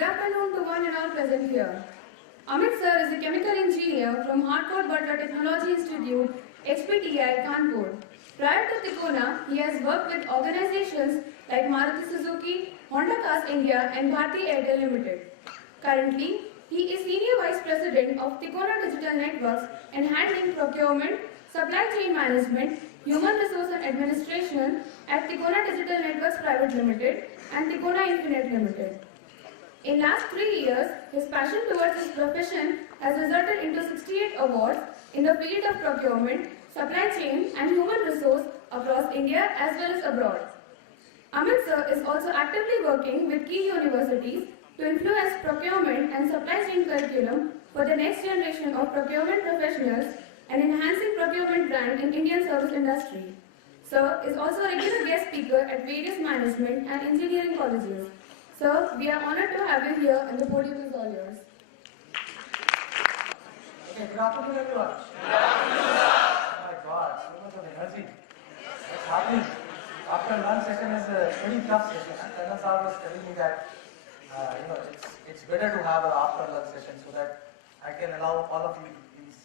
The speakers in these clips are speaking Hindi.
good afternoon to one and all present here. Amit sir is a chemical engineer from Hardcore Butler Technology Institute, HPTI, Kanpur. Prior to Tikona, he has worked with organizations like Maruti Suzuki, Honda Cars India and Bharti Airtel Limited. Currently, he is Senior Vice President of Tikona Digital Networks and handling procurement, supply chain management, human resource and administration at Tikona Digital Networks Private Limited and Tikona Infinite Limited. In last 3 years, his passion towards his profession has resulted into 68 awards in the field of procurement, supply chain and human resource across India as well as abroad. Amit sir is also actively working with key universities to influence procurement and supply chain curriculum for the next generation of procurement professionals and enhancing procurement brand in Indian service industry. Sir is also a regular guest speaker at various management and engineering colleges. Sir, we are honored to have you here and the podium is all yours. Okay, good afternoon everyone. Good afternoon. Oh my God, so much of energy. What's happening? After lunch session is a pretty tough session. Colonel Sahab was telling me that it's better to have an after lunch session so that I can allow all of you to please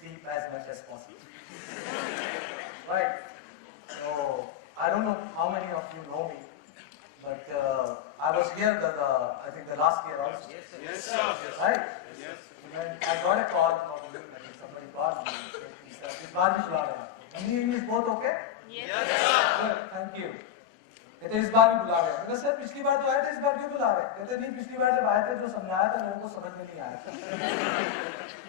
sleep as much as possible. Right. So I don't know how many of you know me, but I was here I think the last year also. Yes, sir. Right? Yes. When I got a call from somebody called me. He said, "Is बार भी बुला रहे हैं? Hindi English both okay?" Yes, sir. Good, thank you. कहते इस बार भी बुला रहे हैं। मैंने सर पिछली बार तो आए थे, इस बार क्यों बुला रहे हैं? कहते नहीं, पिछली बार जब आए थे जो समझाया था लोगों को समझ में नहीं आया।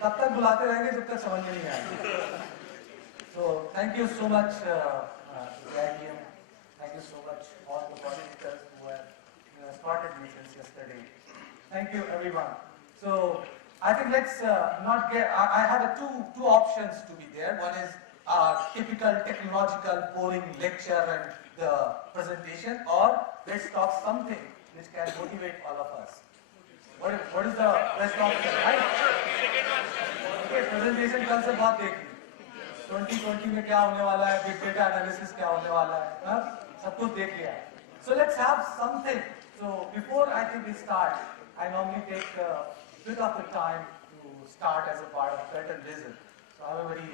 तब तक बुलाते रहेंगे जब तक समझ में नहीं आएगा। So thank you so much, IIM. Thank you so much all the coordinators who have started me since yesterday. Thank you everyone. So I think let's not get. I have two options to be there. One is typical technological boring lecture and the presentation, or let's talk something which can motivate all of us. What is the best option, right? Okay, presentation कल से बहुत देख ली। 2020 में क्या होने वाला है, big data analysis क्या होने वाला है, सब कुछ देख लिया। So let's have something. So before I think we start, I normally take a bit of the time to start as a part of curtain raiser. So I have a very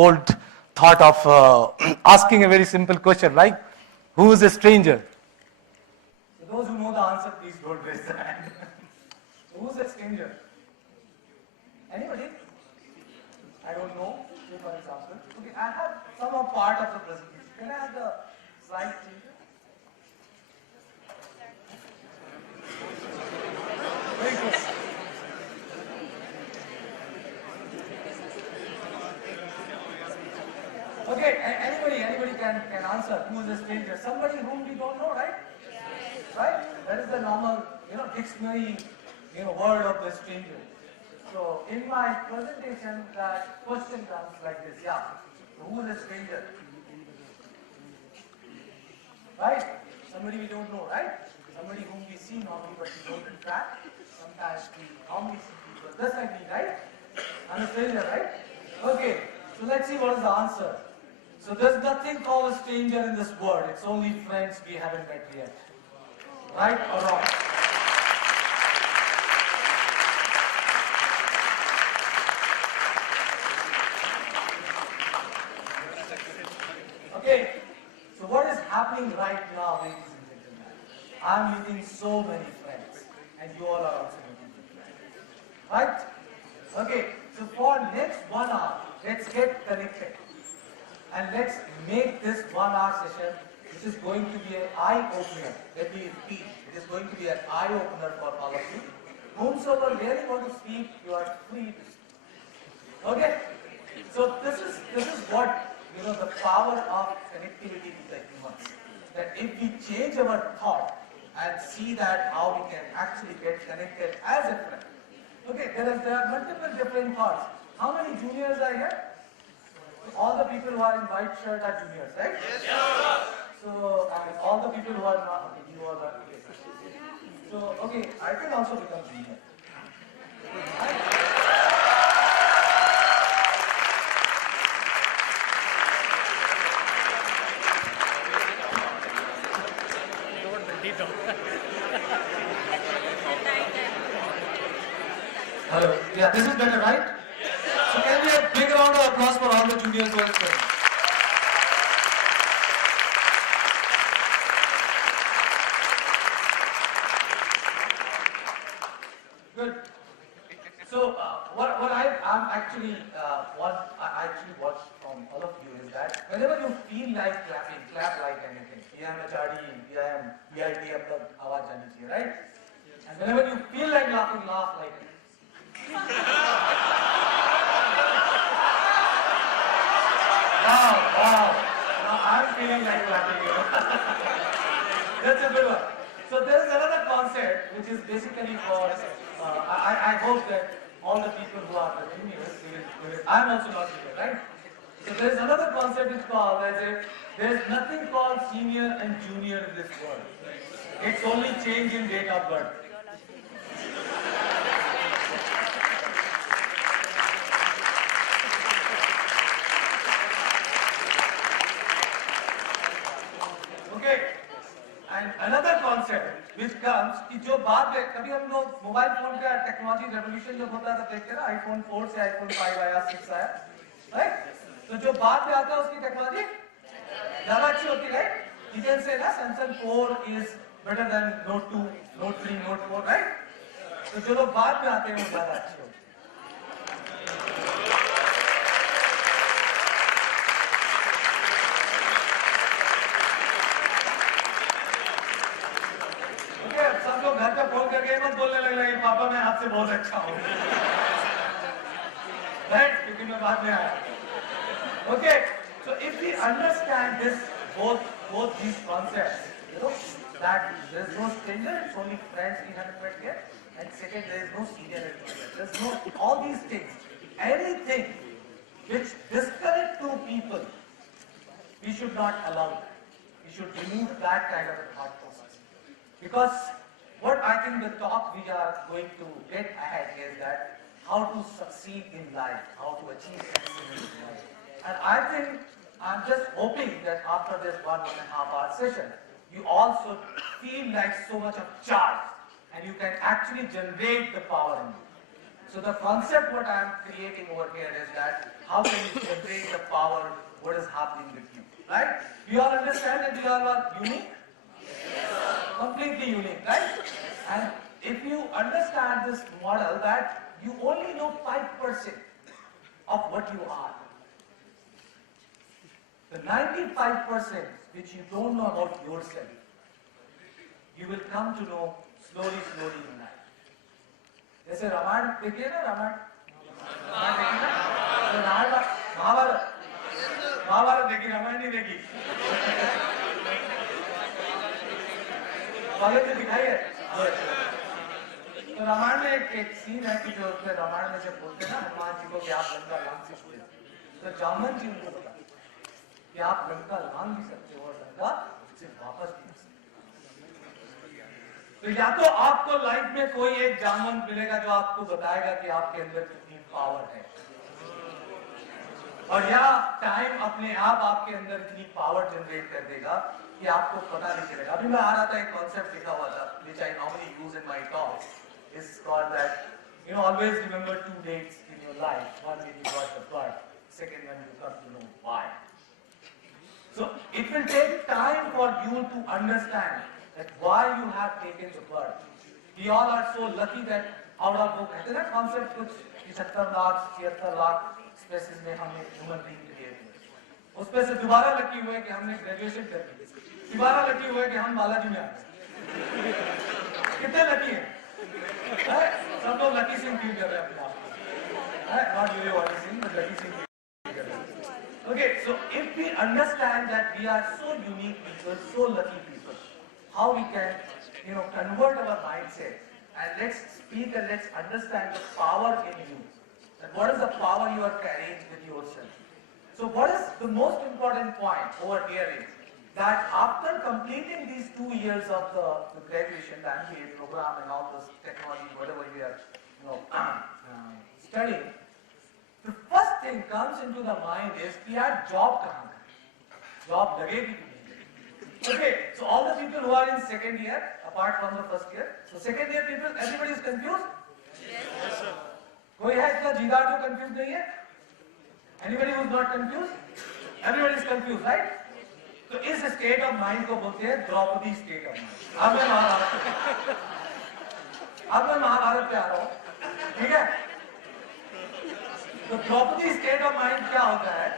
old thought of asking a very simple question, like who is a stranger? So those who know the answer, please don't raise their hand. So who is a stranger? Anybody? I don't know. Say for example, okay, I have some of part of the presentation. Can I have the slide, please? Very good. Okay, anybody can answer who is a stranger. Somebody whom we don't know, right? Right? That is the normal, dictionary, word of the stranger. So in my presentation, that question comes like this, yeah. So who is a stranger? Right? Somebody we don't know, right? Somebody whom we see normally but we don't interact. Sometimes we normally see people just like me, right? I'm a stranger, right? Okay, so let's see what is the answer. So there's nothing called a stranger in this world. It's only friends we haven't met yet. Right or wrong? Okay, so what is happening right now, ladies and gentlemen? I'm meeting so many friends, and you all are also meeting friends. Right? Okay, so for next 1 hour, let's get connected. And let's make this 1 hour session, which is going to be an eye-opener. Let me repeat, it is going to be an eye-opener for all of you. Whomsoever really want to speak, you are free to speak. Okay? So this is what, the power of connectivity to the humans. That if we change our thought and see that how we can actually get connected as a friend. Okay, there are multiple different thoughts. How many juniors are here? All the people who are in white shirt are juniors, right? Yes, sir. So, all the people who are not, okay, you all are, okay. So, okay, I can also become junior. Don't Hello. Yeah, this is better, right? So can we have a big round of applause for all the juniors who are studying? Good. So what I actually watch from all of you is that whenever you feel like clapping, clap like anything. PM HRD, PM, BIT, मतलब आवाज जानी चाहिए, right? And whenever you feel like laughing, laugh like it. Wow, wow. Now I'm feeling like clapping. That's a good one. So there is another concept which is basically for, I hope that all the people who are the juniors, I'm also not junior, right? So there is another concept which called as if there is nothing called senior and junior in this world. It's only change in date of birth. Okay. And another concept which comes कि जो बात है कभी हम लोग मोबाइल फोन का टेक्नोलॉजी रेवोल्यूशन जब होता है तो देखते हैं ना आईफोन 4 से आईफोन 5 आया 6 आया राइट तो जो बाद में आता है उसकी टेक्नोलॉजी ज्यादा अच्छी होती है राइट यू कैन से ना Samsung 4 is better than note 2 note 3 note 4 right तो जो लोग बाद में आते हैं वो ज्यादा अच्छे होते हैं सब लोग घर पे फोन करके मत बोलने लगे पापा मैं आपसे बहुत अच्छा हूँ राइट क्योंकि मैं बाद में आया okay so if we understand this both these concepts you know that there is no stranger it's only friends we have met here and second there is no senior and junior there's no all these things anything which disconnect two people we should not allow we should remove that kind of a thought process because what I think the talk we are going to get ahead is that how to succeed in life, how to achieve success in life. And I think, I'm just hoping that after this 1.5 hour session, you also feel like so much of charge and you can actually generate the power in you. So the concept what I am creating over here is that how can you generate the power, what is happening with you, right? You all understand that we all are unique? Completely unique, right? And if you understand this model that you only know 5% of what you are, the 95% which you don't know about yourself, you will come to know slowly in life. जैसे रामायण देखिए ना रामायण देखिए ना तो महाभारत देखी रामायण नहीं देखी कॉलेज में दिखाई है तो रामायण में एक सीन है कि जो उसमें रामायण में जब बोलते हैं ना हनुमान जी को कि आप लंका लांग सकते हो तो जामन जी उनको बता कि आप लंका लांग भी सकते हो और लंका से वापस भी सकते हो तो या तो आपको लाइफ में कोई एक जामन मिलेगा जो आपको बताएगा कि आपके अंदर कितनी पावर है और या टाइम अपने आप आपके अंदर इतनी पावर जनरेट कर देगा कि आपको पता नहीं चलेगा अभी मैं आ रहा था एक कॉन्सेप्ट लिखा हुआ था which I normally use in my talks is called that you know always remember 2 dates in your life one when you got the birth second when you come to know why so it will take time for you to understand that why you have taken the birth we all are so lucky that out of वो कहते हैं ना कॉन्सेप्ट कुछ 75 लाख 76 लाख स्पेसिस में हमने ह्यूमन बीइंग क्रिएट किए उसमें से दोबारा लकी हुए कि हमने ग्रेजुएशन कर ली दोबारा लकी हुए कि हम बालाजी में आ गए कितने लकी हैं सब लोग लकी सिंह फील कर रहे हैं अपने आप नॉट यूरी वाली Singh but lucky Singh feel कर रहे हैं okay so if we understand that we are so unique people so lucky people how we can you know convert our mindset and let's speak and let's understand the power in you and what is the power you are carrying with yourself so what is the most important point over here is that after completing these 2 years of the graduation, the MBA program and all this technology, whatever we are, you know, studying, the first thing comes into the mind is कि यार job कहाँ है? Job लगेगी कि नहीं? Okay, so all the people who are in second year, apart from the first year, so second year people, everybody is confused? Yes, sir. कोई है इतना जीदार जो कंफ्यूज नहीं है? Anybody who's not confused? Everybody is confused, right? तो इस स्टेट ऑफ माइंड को बोलते हैं द्रौपदी स्टेट ऑफ माइंड। अब मैं महाभारत पे आ रहा हूं, ठीक है? तो द्रौपदी स्टेट ऑफ माइंड क्या होता है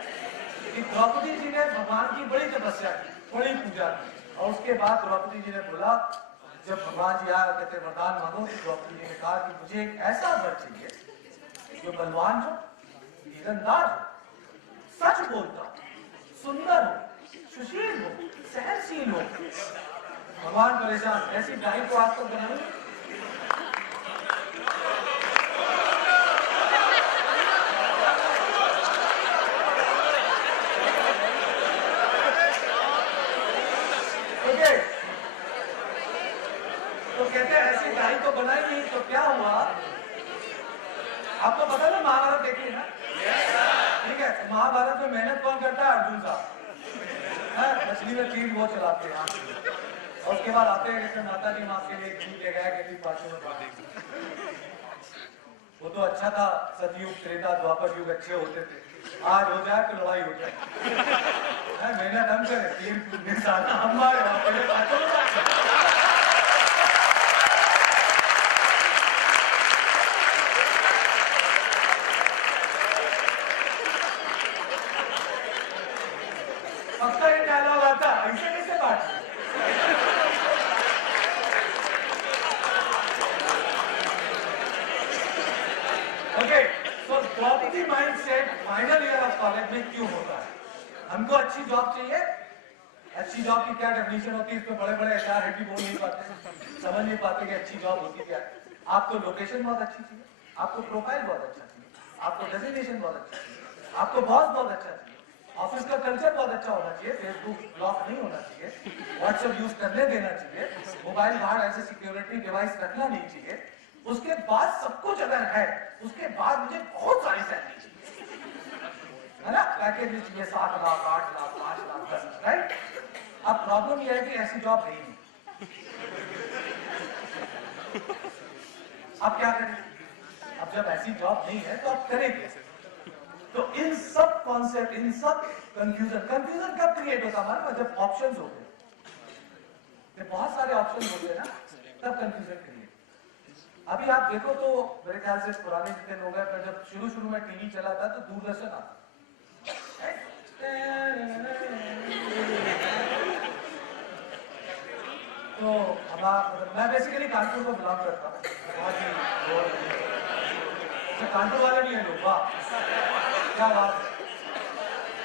कि द्रौपदी जी ने भगवान की बड़ी तपस्या की, बड़ी पूजा की, और उसके बाद द्रौपदी जी ने बोला, जब भगवान जी आए कहते वरदान मांगो, तो द्रौपदी जी ने कहा कि मुझे एक ऐसा वर चाहिए जो बलवान हो, तीरंदाज हो, सच बोलता हो, सुंदर हो, सुशील हो, सहनशील हो। भगवान परेशान, ऐसी गाय को आज तक बनाएंगे? तो कहते हैं ऐसी गाय तो बनाई नहीं, तो क्या हुआ? आपको पता ना, महाभारत देखिए ना, ठीक है? महाभारत में मेहनत कौन करता है? अर्जुन साहब। मछली में तीर वो चलाते हैं, और उसके बाद आते हैं कहते माता जी माँ के लिए घी ले गया, कहती पाँचों में वो तो अच्छा था, सतयुग त्रेता द्वापर युग अच्छे होते थे, आज हो जाए तो लड़ाई हो जाए। मेहनत हम करें, तीर कूदने सारा हमारे डायलॉग आता ऐसे कैसे बात? ओके, तो Draupadi mindset final year of college में क्यों होता है? हमको अच्छी जॉब चाहिए। अच्छी जॉब की क्या डेफिनेशन होती है? इसमें बड़े बड़े एचआर हेड भी बोल नहीं पाते, समझ नहीं पाते कि अच्छी जॉब होती क्या है। आपको लोकेशन बहुत अच्छी चाहिए, आपको प्रोफाइल बहुत अच्छा चाहिए, आपको डेजिग्नेशन बहुत अच्छा चाहिए, आपको बॉस बहुत अच्छा चाहिए, ऑफिस का कल्चर बहुत अच्छा होना चाहिए, फेसबुक ब्लॉक नहीं होना चाहिए, व्हाट्सएप यूज करने देना चाहिए, मोबाइल बाहर ऐसे सिक्योरिटी डिवाइस रखना नहीं चाहिए। उसके बाद सब कुछ अगर है, उसके बाद मुझे बहुत सारी सैलरी चाहिए, है ना? पैकेज चाहिए 7 लाख, 8 लाख, 5 लाख, 10 लाख, राइट? अब प्रॉब्लम यह है कि ऐसी जॉब है ही नहीं। अब क्या करें? अब जब ऐसी जॉब नहीं है तो आप करेंगे। तो इन सब कॉन्सेप्ट, इन सब कंफ्यूजन कब क्रिएट होता है? जब ऑप्शंस होते हैं, जब बहुत सारे ऑप्शन होते हैं ना, तब कंफ्यूजन क्रिएट। अभी आप देखो तो मेरे ख्याल से पुराने जितने लोग हैं, जब शुरू में टीवी चला था तो दूरदर्शन आता, तो मैं बेसिकली कानपुर को बिलोंग करता हूँ, कानपुर वाले भी हैं लोग, वाह क्या बात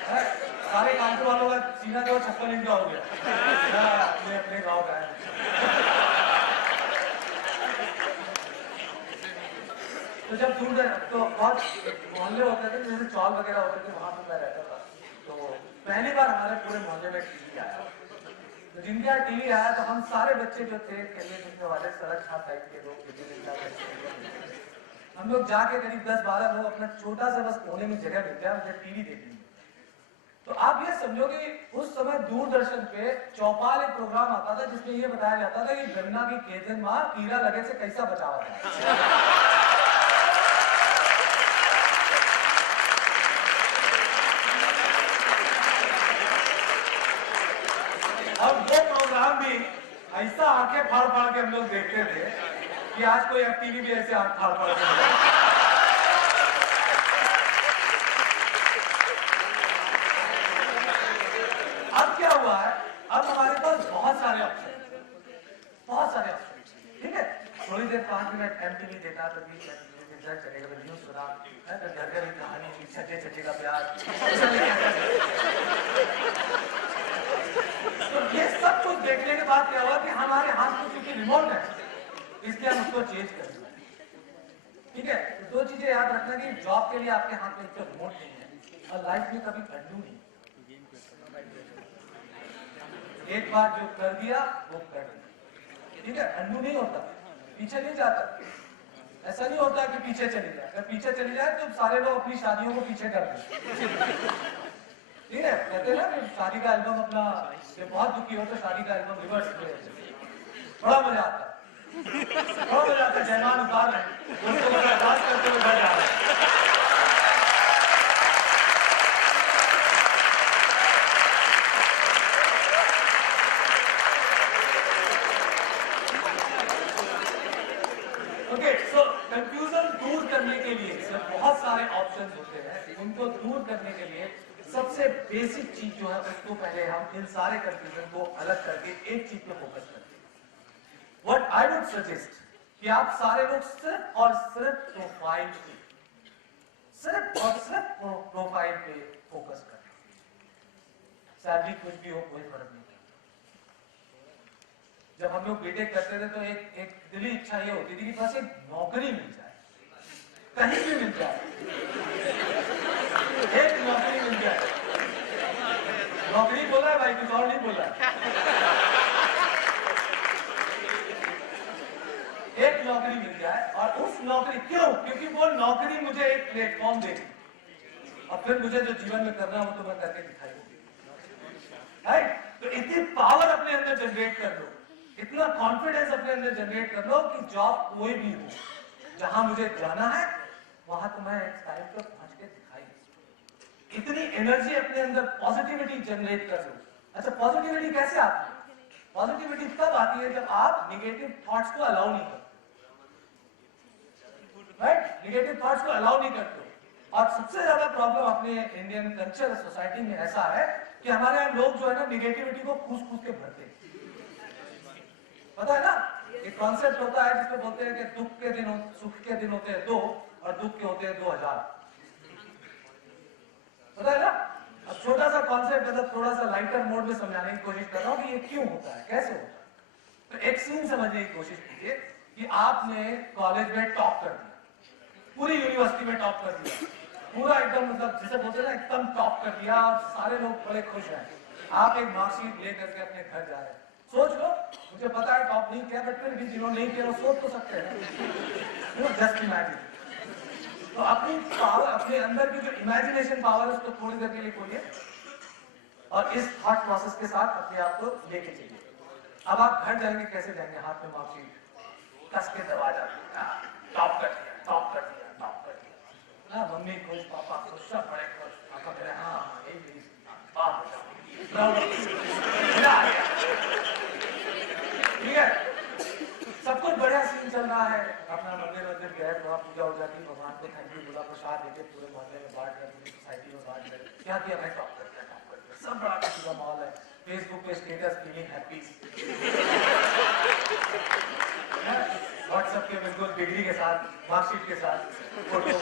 है। सारे कानपुर वालों का सीना जो 56 इंच का हो गया, अपने गाँव का है। तो जब दूर तो बहुत मोहल्ले होते थे, जैसे चौल वगैरह होते थे, वहां पर मैं रहता था। तो पहली बार हमारे पूरे मोहल्ले में टीवी आया, तो जिनके यहाँ टीवी आया तो हम सारे बच्चे जो थे खेलने कूदने वाले, सड़क छाप टाइप के लोग, हम लोग जाके करीब 10-12 लोग अपना छोटा सा बस कोने में जगह मिल गया, मुझे टीवी देखनी। तो आप ये समझो कि उस समय दूरदर्शन पे चौपाल एक प्रोग्राम आता था जिसमें ये बताया जाता था कि गन्ना की खेतन मां कीड़ा लगे से कैसा बचावा था। अब वो प्रोग्राम भी ऐसा आंखें फाड़ फाड़ के हम लोग देखते थे कि आज कोई टीवी भी ऐसे आंख फाड़ फाड़ के। अब क्या हुआ है? अब हमारे पास बहुत सारे ऑप्शन, ठीक है? थोड़ी देर 5 मिनट MTV देखा तो बीच में चलेगा, तो न्यूज सुना, घर घर की कहानी, छठे का प्यार। तो ये सब कुछ देखने के बाद क्या हुआ कि हमारे हाथ में क्योंकि रिमोट है, इसलिए हम उसको चेंज करेंगे, ठीक है? तो 2 चीजें याद रखना कि जॉब के लिए आपके हाथ में एक तो रिमोट नहीं है, और लाइफ में कभी कंडू नहीं। एक बार जो कर दिया वो कर दिया, ठीक है? अंडू नहीं होता, पीछे नहीं जाता। ऐसा नहीं होता कि पीछे चली जाए, अगर पीछे चली जाए तो सारे लोग अपनी शादियों को पीछे कर दें, ठीक है? कहते हैं ना कि शादी का एल्बम अपना, बहुत दुखी हो तो शादी का एल्बम रिवर्स, बड़ा मजा आता है। हो जाता जयमान उतार रहे हैं, उसको बड़ा अरदास करते हुए घर जा रहे हैं। ओके, सो कंफ्यूजन दूर करने के लिए बहुत सारे ऑप्शंस होते हैं, उनको दूर करने के लिए सबसे बेसिक चीज जो है उसको पहले हम इन सारे कंफ्यूजन को अलग करके एक चीज पे फोकस करते हैं। व्हाट आई वुड सजेस्ट कि आप सारे लोग सिर्फ और सिर्फ प्रोफाइल पे प्रोफाइल पे फोकस करें। सैलरी कुछ भी हो कोई फर्क नहीं। जब हम लोग बीटेक करते थे तो एक दिली इच्छा ये होती थी कि बस एक नौकरी मिल जाए, कहीं भी मिल जाए, एक नौकरी मिल जाए। नौकरी बोला है भाई, कुछ और नहीं बोला। एक नौकरी मिल जाए, और उस नौकरी क्यों? क्योंकि वो नौकरी मुझे एक प्लेटफॉर्म देगी और फिर मुझे जो जीवन में करना हो तो मैं करके दिखाई दूंगी। राइट? तो इतनी पावर अपने अंदर जनरेट कर लो, इतना कॉन्फिडेंस अपने अंदर जनरेट कर लो कि जॉब कोई भी हो, जहां मुझे जाना है वहां तो मैं एक टाइम पर पहुंच के दिखाई। इतनी एनर्जी अपने अंदर, पॉजिटिविटी जनरेट कर लो। अच्छा, पॉजिटिविटी कैसे आती है? पॉजिटिविटी तब आती है जब आप निगेटिव थॉट्स को अलाउ नहीं करते। राइट? निगेटिव थॉट्स को अलाउ नहीं करते। और सबसे ज्यादा प्रॉब्लम अपने इंडियन कल्चर सोसाइटी में ऐसा है कि हमारे यहाँ लोग जो है ना निगेटिविटी को खूस के भरते हैं। पता है ना, एक कॉन्सेप्ट होता है जिसमें बोलते हैं कि दुख के दिन, सुख के दिन होते हैं 2 और दुख के होते हैं 2000। पता है ना? अब छोटा सा कॉन्सेप्ट मतलब थोड़ा सा लाइटर मोड में समझाने की कोशिश कर रहा हूं कि ये क्यों होता है, कैसे होता है। तो एक सीन समझने की कोशिश कीजिए कि आपने कॉलेज में टॉप कर दिया, पूरी यूनिवर्सिटी में टॉप कर दिया, पूरा एकदम मतलब जिसे बोलते हैं ना एकदम टॉप कर दिया और सारे लोग बड़े खुश हैं। आप एक मार्कशीट लेकर के अपने घर जा रहे हैं। सोच लो, मुझे पता है टॉप नहीं किया, बट फिर भी जिन्होंने नहीं किया वो सोच तो सकते हैं। Just imagine. तो अपनी पावर, अपने अंदर की जो इमेजिनेशन पावर है उसको थोड़ी देर के लिए खोलिए और इस थॉट प्रोसेस के साथ अपने आप को लेके चलिए। अब आप घर जाएंगे, कैसे जाएंगे? हाथ में मार्कशीट कस के दरवाजा, टॉप कर दिया, टॉप कर दिया, टॉप कर दिया। ना मम्मी खुश, पापा खुश, सब बड़े खुश। पापा कह रहे हैं हाँ यही मेरी बात है, ठीक है, सब कुछ बढ़िया सीन चल रहा है। अपना मंदिर गए, वहाँ पूजा हो जाती, भगवान को थैंक यू बोला, प्रसाद देके पूरे मोहल्ले में बांट रहे, पूरी सोसाइटी में बांट रहे। क्या किया भाई? टॉप कर दिया, टॉप कर दिया। सब बड़ा खुशी का माहौल है। फेसबुक पे स्टेटस, फीलिंग हैप्पी। व्हाट्सएप के बिल्कुल डिग्री के साथ, मार्कशीट के साथ फोटो,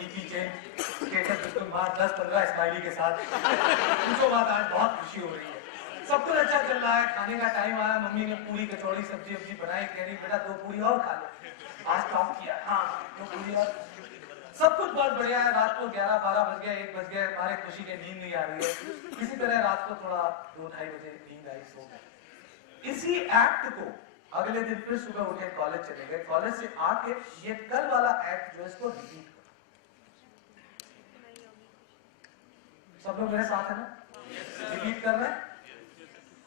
की चेन, स्टेटस बिल्कुल 10-15 स्माइली के साथ। पूछो बात, आज बहुत खुशी हो रही है, सब कुछ अच्छा चल रहा है। खाने का टाइम आया, मम्मी ने पूरी कचौड़ी सब्जी वब्जी बनाई, कह रही बेटा 2 पूरी और खा ले, आज टॉप किया। हाँ 2 पूरी और। सब कुछ बहुत बढ़िया है। रात को 11-12 बज गया, 1 बज गया, हमारे खुशी के नींद नहीं आ रही है। किसी तरह रात को थोड़ा 2-2:30 बजे नींद आई, सो गए। इसी एक्ट को अगले दिन फिर सुबह उठे, कॉलेज चले गए। कॉलेज से आके ये कल वाला एक्ट जो है इसको रिपीट करो। सब लोग मेरे साथ है ना? रिपीट कर रहे हैं।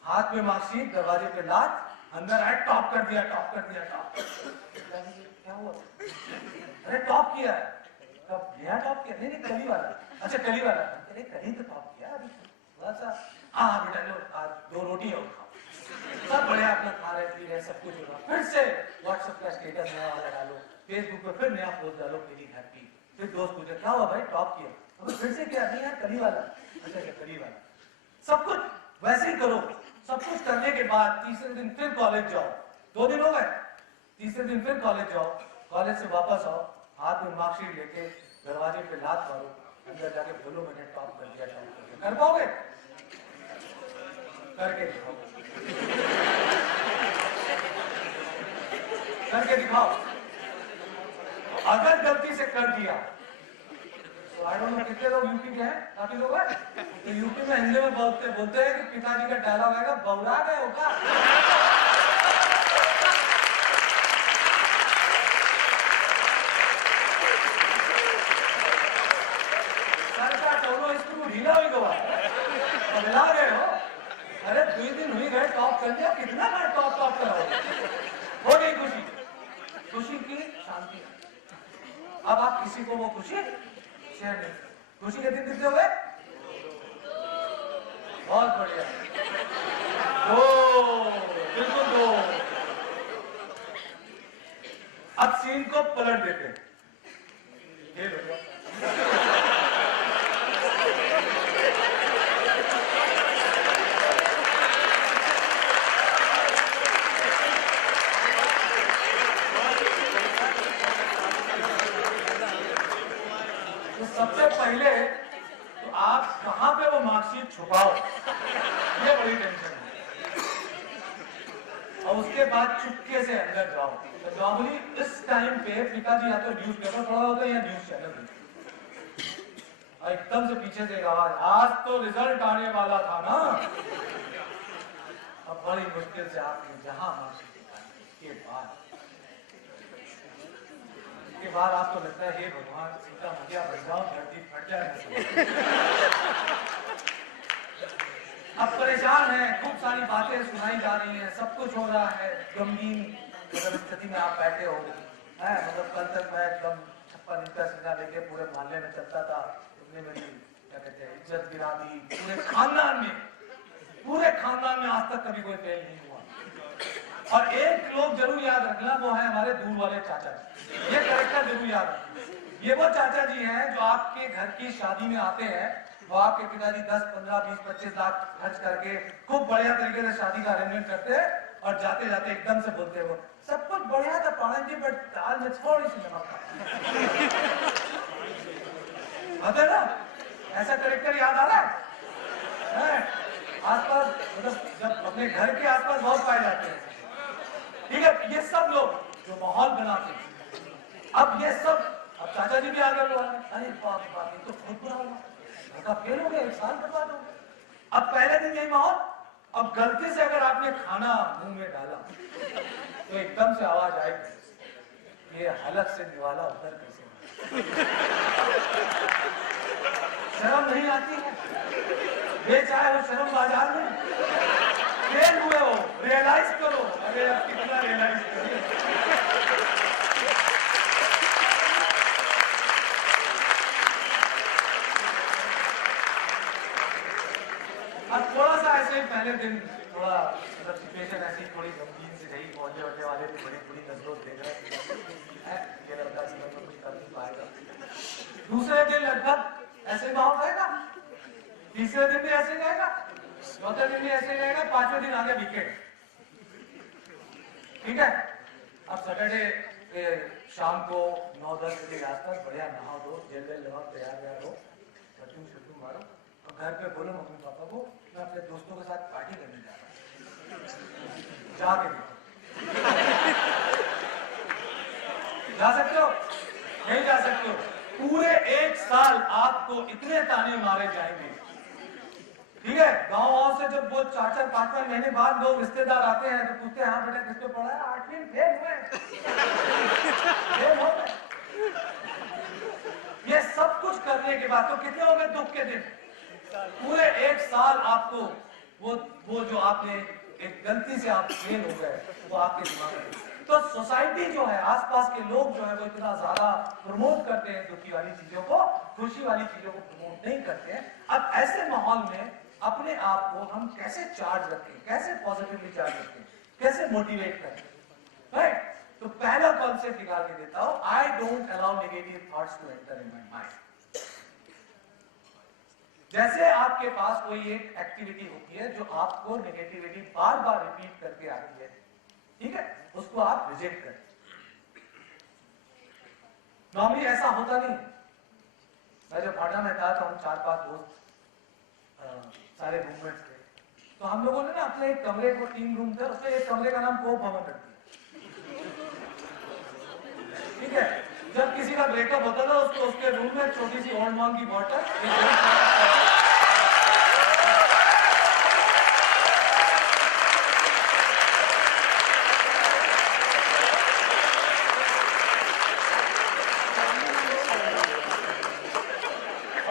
हाथ में मार्कशीट, दरवाजे पे लात, अंदर आए, टॉप कर दिया, टॉप कर दिया, टॉप। क्या हुआ? अरे टॉप किया है। कब? नया टॉप किया? नहीं कली वाला। अच्छा कली वाला। अरे कली तो टॉप किया अभी थोड़ा सा। हाँ बेटा लो, आज 2 रोटी और खाओ। सब बढ़िया अपना खा रहे, पी रहे, सब कुछ होगा। फिर से व्हाट्सएप का स्टेटस नया वाला डालो, फेसबुक पे फिर नया पोस्ट डालो, फीलिंग हैप्पी। फिर दोस्त पूछे क्या हुआ भाई? टॉप किया। अब फिर से क्या? नहीं यार कली वाला। अच्छा कली वाला। सब कुछ वैसे ही करो। सब कुछ करने के बाद तीसरे दिन फिर कॉलेज जाओ। 2 दिन हो गए, तीसरे दिन फिर कॉलेज जाओ। कॉलेज से वापस आओ, हाथ में मार्कशीट लेके दरवाजे पे लात मारो, अंदर जाके बोलो मैंने टॉप कर दिया, टॉप कर दिया। कर पाओगे? करके दिखाओ, करके दिखाओ। अगर गलती से कर दिया तो आई डोंट नो कितने लोग यूपी के हैं, काफी लोग हैं तो यूपी में हिंदी में बोलते हैं कि पिताजी का डायलॉग आएगा, बौरा गए होगा। सर का टोलो स्क्रू ढीला हुई गवा, बदला गए हो। अरे 2 दिन हुई गए, टॉप कर दिया, कितना बार टॉप कराओगे? अब आप किसी को वो खुशी शेयर नहीं, खुशी के दिन कितने हुए? बहुत बढ़िया, दो, बिल्कुल दो। अब सीन को पलट देते हैं, ये लो। तो सबसे पहले तो आप कहां पे वो मार्कशीट छुपाओ, ये बड़ी टेंशन है। और उसके बाद चुपके से अंदर जाओ। तो नॉर्मली इस टाइम पे पिताजी या तो न्यूज पेपर पढ़ा होता है या न्यूज चैनल, और एकदम से पीछे से आवाज, आज तो रिजल्ट आने वाला था ना। अब बड़ी मुश्किल से आपने जहां मार्कशीट निकाली के बाद आपको लगता है हे भगवान सीता मटिया बन जाओ, धरती फट जाए। अब परेशान है, खूब सारी बातें सुनाई जा रही हैं, सब कुछ हो रहा है, गमगीन स्थिति में आप बैठे हो। मतलब कल तक मैं एकदम छप्पा नीचा सीधा लेके पूरे मोहल्ले में चलता था, तुमने मेरी क्या कहते हैं इज्जत गिरा दी। पूरे खानदान में आज तक कभी कोई फेल नहीं हुआ। और एक लोग जरूर याद रखना, वो है हमारे दूर वाले चाचा जी। ये कैरेक्टर जरूर याद रखना। ये वो चाचा जी हैं जो आपके घर की शादी में आते हैं, वो आपके पिताजी 10, 15, 20, 25 लाख खर्च करके खूब बढ़िया तरीके से शादी का अरेंजमेंट करते हैं, और जाते जाते एकदम से बोलते हैं वो सब कुछ बढ़िया था पाणन जी, बट दाल में थोड़ी सी नमक था ना। ऐसा कैरेक्टर याद आ रहा है? आसपास, मतलब जब अपने घर के आसपास बहुत पाए जाते हैं। ठीक है, ये सब लोग जो माहौल बनाते हैं, अब ये सब, अब चाचा जी भी आ गए, अरे बाप बाप ये तो बहुत बुरा हुआ, घर का फेल हो गया, 1 साल बर्बाद हो गया। अब पहले दिन यही माहौल, अब गलती से अगर आपने खाना मुंह में डाला तो एकदम से आवाज आएगी, ये हलक से निवाला उतर कैसे। शर्म नहीं आती है? ये चाहे वो शर्म बाजार में फेल हुए हो, रियलाइज करो। अरे अब कितना रियलाइज करो। अब थोड़ा सा ऐसे ही पहले दिन थोड़ा मतलब सिचुएशन ऐसी थोड़ी गंभीर से रही, मोहल्ले वाले भी बड़ी बड़ी नजरों देख रहे हैं, ये लड़का जीवन में कुछ कर नहीं पाएगा। दूसरे दिन लगभग ऐसे माहौल रहेगा, तीसरे दिन भी ऐसे रहेगा, चौथे दिन भी ऐसे रहेगा, 5वें दिन आगे वीकेंड। ठीक है, अब सैटरडे शाम को 9-10 बजे के आसपास बढ़िया नहा दो, जेल वेल लगाओ, तैयार हो, शटू मारो, और घर पे बोलो मम्मी पापा को मैं अपने दोस्तों के साथ पार्टी करने जा रहा हूँ, जाके देखो। जा सकते हो? नहीं जा सकते हो। पूरे 1 साल आपको इतने ताने मारे जाएंगे। ठीक है, गाँव से जब वो 4-4, 5-5 महीने बाद लोग रिश्तेदार आते हैं तो पूछते हैं हाँ बेटा किसको पढ़ा है? 8वीं फेल हुए। ये सब कुछ करने के बाद तो कितने हो गए दुख के दिन? पूरे 1 साल आपको वो जो आपने एक गलती से आप फेल हो गए, वो आपके दिमाग में। तो सोसाइटी जो है, आसपास के लोग जो है वो इतना ज्यादा प्रमोट करते हैं दुखी वाली चीजों को, खुशी वाली चीजों को प्रमोट नहीं करते हैं। अब ऐसे माहौल में अपने आप को हम कैसे चार्ज रखें, कैसे पॉजिटिवली चार्ज रखें, कैसे मोटिवेट करें, राइट? तो पहला कॉन्सेप्ट निकाल के देता हूं, I don't allow negative thoughts to enter in my mind. जैसे आपके पास कोई एक एक्टिविटी होती है जो आपको नेगेटिविटी बार बार रिपीट करके आती है, ठीक है, उसको आप रिजेक्ट करें। नॉर्मली ऐसा होता नहीं। मैं जब पढ़ा में था तो हम 4-5 दोस्त सारे रूममेट्स थे, तो हम लोगों ने ना अपने एक कमरे को, 3 रूम थे, उसमें एक कमरे का नाम कोप भवन रख दिया। ठीक है, जब किसी का ब्रेकअप होता था उसको उसके रूम में छोटी सी ओल्ड मॉन्ग की बॉटल,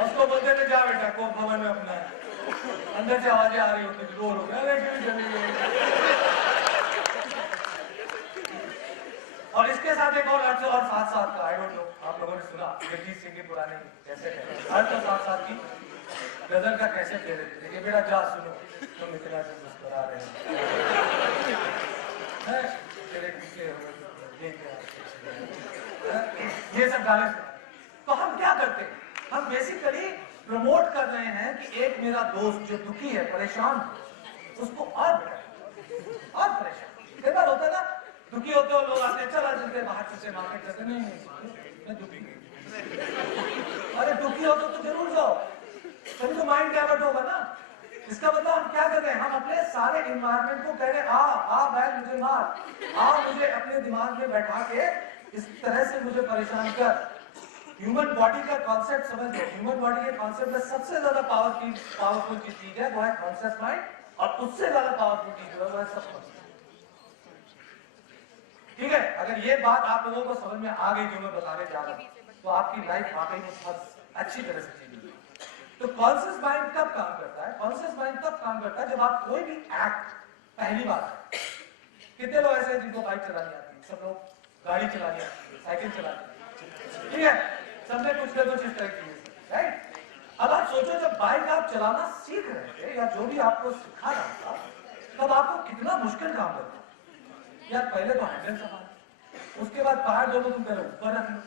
उसको बोलते थे जा बेटा कोप भवन में अपना। अंदर से आवाजें आ रही होती थी, रो रो और इसके साथ साथ एक और अर्थ और साथ साथ का, आई डोंट नो आप लोगों ने सुना जगजीत सिंह के पुराने कैसेट है, अर्थ और साथ साथ की गजल का कैसेट दे देते थे कि बेटा जा सुनो तुम इतना से मुस्कुरा रहे हो, तेरे पिछले ये सब गाने। तो हम क्या करते हैं, हम बेसिकली प्रमोट कर रहे हैं कि एक मेरा दोस्त जो दुखी है, परेशान, उसको और परेशान। कई बार होता है ना, दुखी होते हो लोग आते हैं, चला चलते बाहर से मार्केट करते, नहीं मैं दुखी नहीं। अरे दुखी हो तो जरूर जाओ, तभी तो माइंड डाइवर्ट होगा ना। इसका मतलब हम क्या कर रहे हैं, हम अपने सारे इन्वायरमेंट को कह रहे हैं आ बैल मुझे मार, मुझे अपने दिमाग में बैठा के इस तरह से मुझे परेशान कर। ह्यूमन बॉडी का कॉन्सेप्ट समझ लो, ह्यूमन बॉडी के कॉन्सेप्ट में सबसे ज्यादा पावरफुल चीज है वो है कॉन्शियस माइंड, और उससे ज्यादा पावरफुल चीज है वो है सबकॉन्शियस। ठीक है, अगर ये बात आप लोगों को समझ में आ गई जो मैं बताने जा रहा हूं, तो आपकी लाइफ वाकई में बहुत अच्छी तरह से चलेगी। तो कॉन्शियस माइंड कब काम करता है, कॉन्शियस माइंड तब काम करता है जब आप कोई भी एक्ट पहली बार करें। कितने लोग ऐसे हैं जिनको बाइक चलानी आती है, सब लोग गाड़ी चलानी आती है, साइकिल चलानी आती है, ठीक है, सबने कुछ ना कुछ इस तरह की, राइट। अब आप सोचो जब बाइक आप चलाना सीख रहे थे या जो भी आपको सिखा रहा था, तब आपको कितना मुश्किल काम करता यार। पहले तो हैंडल संभाल, उसके बाद पैर दोनों तुम करो ऊपर रख लो,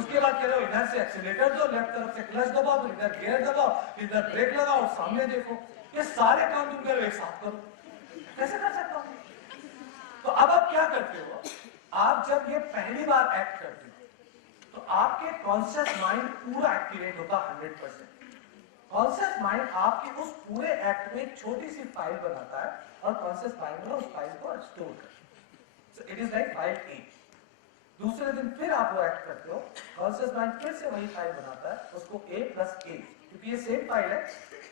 उसके बाद कह लो इधर से एक्सीलेटर दो, लेफ्ट तरफ से क्लच दबाओ, तो इधर गियर दबाओ, इधर ब्रेक लगाओ, सामने देखो, ये सारे काम तुम करो एक साथ करो, कैसे कर सकता हूं? तो अब आप क्या करते हो, आप जब ये पहली बार एक्ट करते हो तो आपके कॉन्शियस माइंड पूरा एक्टिवेट होता 100%। कॉन्शियस माइंड आपके उस पूरे एक्ट में एक छोटी सी फाइल बनाता है और कॉन्शियस माइंड में उस फाइल को स्टोर करता है। So it is like file a. दूसरे दिन फिर आप वो एक्ट करते हो, कॉन्शियस माइंड फिर से वही फाइल बनाता है, उसको a + a, क्योंकि ये सेम फाइल है,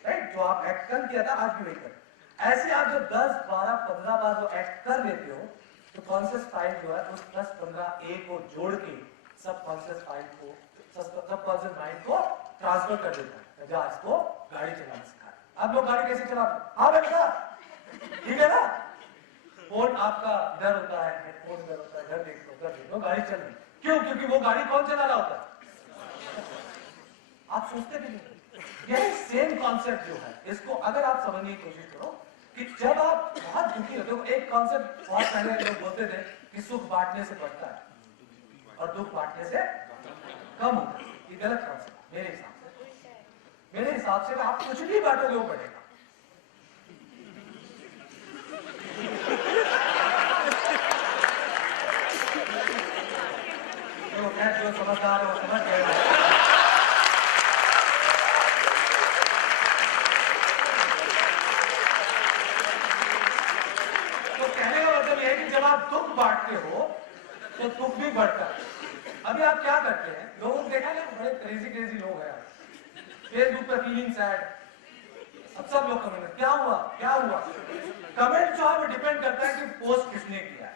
राइट, जो आप एक्ट कल किया था आज भी वही कर। ऐसे आप जब 10, 12, 15 बार वो एक्ट कर लेते हो तो कॉन्शियस फाइल जो है उस 10, 15 a को जोड़ के सब कॉन्शियस फाइल को, सब कॉन्शियस माइंड को ट्रांसफर कर देता है। जो इसको गाड़ी चलाना सिखा है। आप लोग गाड़ी कैसे चलाते हो? हाँ बेटा, ठीक है ना, फोन आपका इधर होता है, हेडफोन इधर होता है, इधर देखो गाड़ी चल रही। क्यों? क्योंकि वो गाड़ी कौन चला रहा होता है? आप सोचते भी नहीं। यही सेम कॉन्सेप्ट जो है, इसको अगर आप समझने की कोशिश करो कि जब आप बहुत दुखी होते हो, एक कॉन्सेप्ट बहुत पहले लोग बोलते थे कि सुख बांटने से बढ़ता है और दुख बांटने से कम होता है। ये गलत कॉन्सेप्ट मेरे हिसाब से। मेरे हिसाब से आप कुछ भी बांटोगे वो बढ़ेगा। तो खैर जो समझदार है वो समझ गए। जब आप दुख बांटते हो तो दुख भी बढ़ता है। अभी आप क्या करते हैं, लोगों को देखा ना, बड़े क्रेजी लोग हैं फेसबुक पर, फीलिंग सैड, अब सब लोग कमेंट, क्या हुआ कमेंट जो है वो डिपेंड करता है कि पोस्ट किसने किया है।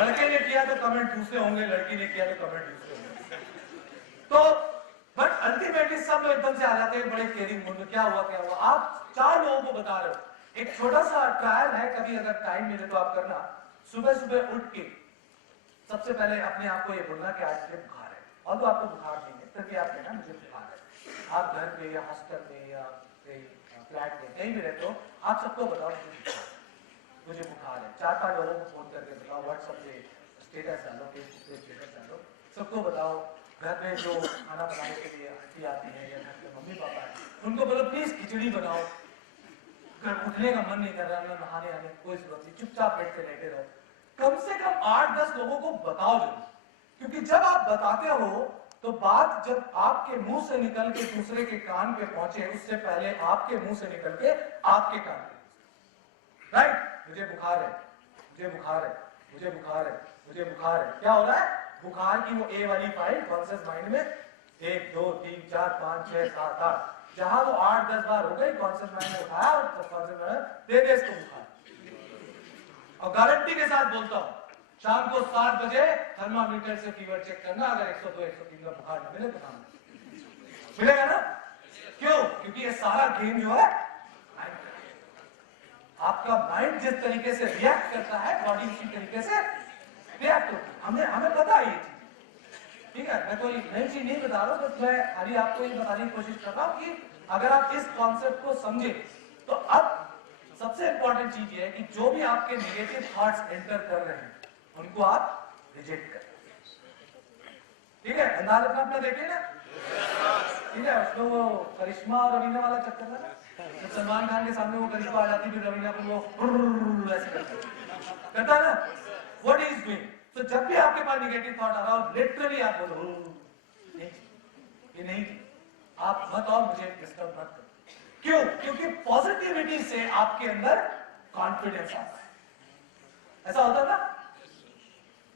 लड़के ने किया तो कमेंट दूसरे होंगे, लड़की ने किया तो कमेंट दूसरे होंगे। तो बट अल्टीमेटली सब लोग एकदम से आ जाते हैं बड़े केयरिंग मूड में, क्या हुआ। आप 4 लोगों को बता रहे हो। एक छोटा सा ट्रायल है, कभी अगर टाइम मिले तो आप करना। सुबह उठ के सबसे पहले अपने आप को ये बोलना कि आज मुझे बुखार है, और तो आपको बुखार नहीं है, फिर भी आप कहना मुझे बुखार है। आप घर पे या हॉस्टल में या फ्लैट में कहीं भी रहते हो, आप सबको बताओ मुझे बुखार है। 4-5 लोगों को फोन करके बताओ, व्हाट्सएप पे स्टेटस डालो, फेसबुक पे स्टेटस डालो, सबको बताओ। घर में जो खाना बनाने के लिए आंटी आती है या घर के मम्मी पापा है, उनको बोलो प्लीज खिचड़ी बनाओ। उठने का मन नहीं कर रहा, मैं नहाने आने कोई जरूरत नहीं, चुपचाप बेड पे लेटे रहो। कम से कम 8-10 लोगों को बताओ जरूर, क्योंकि जब आप बताते हो तो बात जब आपके मुंह से निकल के दूसरे के कान पे पहुंचे, उससे पहले आपके मुंह से निकल के आपके कान पे, राइट। मुझे बुखार है, मुझे बुखार है, मुझे बुखार है, मुझे बुखार है। क्या हो रहा है? बुखार की वो ए वाली फाइल कॉन्शियस माइंड में 1, 2, 3, 4, 5, 6, 7, 8, जहां वो 8-10 बार हो गई, कॉन्शियस माइंड ने उठाया और कॉन्शियस माइंड दे दे इसको बुखार। और गारंटी के साथ बोलता हूं, शाम को 7 बजे थर्मामीटर से फीवर चेक करना, अगर 102, 103 का बुखार न मिले तो काम मिलेगा ना। क्यों? क्योंकि ये सारा गेम जो है आपका माइंड जिस तरीके से रिएक्ट करता है, बॉडी उसी तरीके से रिएक्ट होती है। हमें हमें पता है ये चीज, ठीक है, मैं कोई नई चीज नहीं बता रहा हूँ, तो मैं अभी आपको ये बताने की कोशिश कर रहा हूँ कि अगर आप इस कॉन्सेप्ट को समझे तो अब सबसे इंपॉर्टेंट चीज ये है कि जो भी आपके नेगेटिव थॉट्स एंटर कर रहे हैं उनको आप रिजेक्ट करें, ठीक है। अंदाज अपना अपना देखिए ना, ठीक है। उसमें वो करिश्मा और रवीना वाला चक्कर था ना, जब सलमान खान के सामने वो करिश्मा आ जाती फिर रवीना को वो ऐसे करता है ना, व्हाट इज डूइंग। तो जब भी आपके पास नेगेटिव थॉट आ रहा हो लिटरली आप बोलो नहीं, ये नहीं, आप मत और मुझे डिस्टर्ब मत करो। क्यों? क्योंकि पॉजिटिविटी से आपके अंदर कॉन्फिडेंस आता है। ऐसा होता ना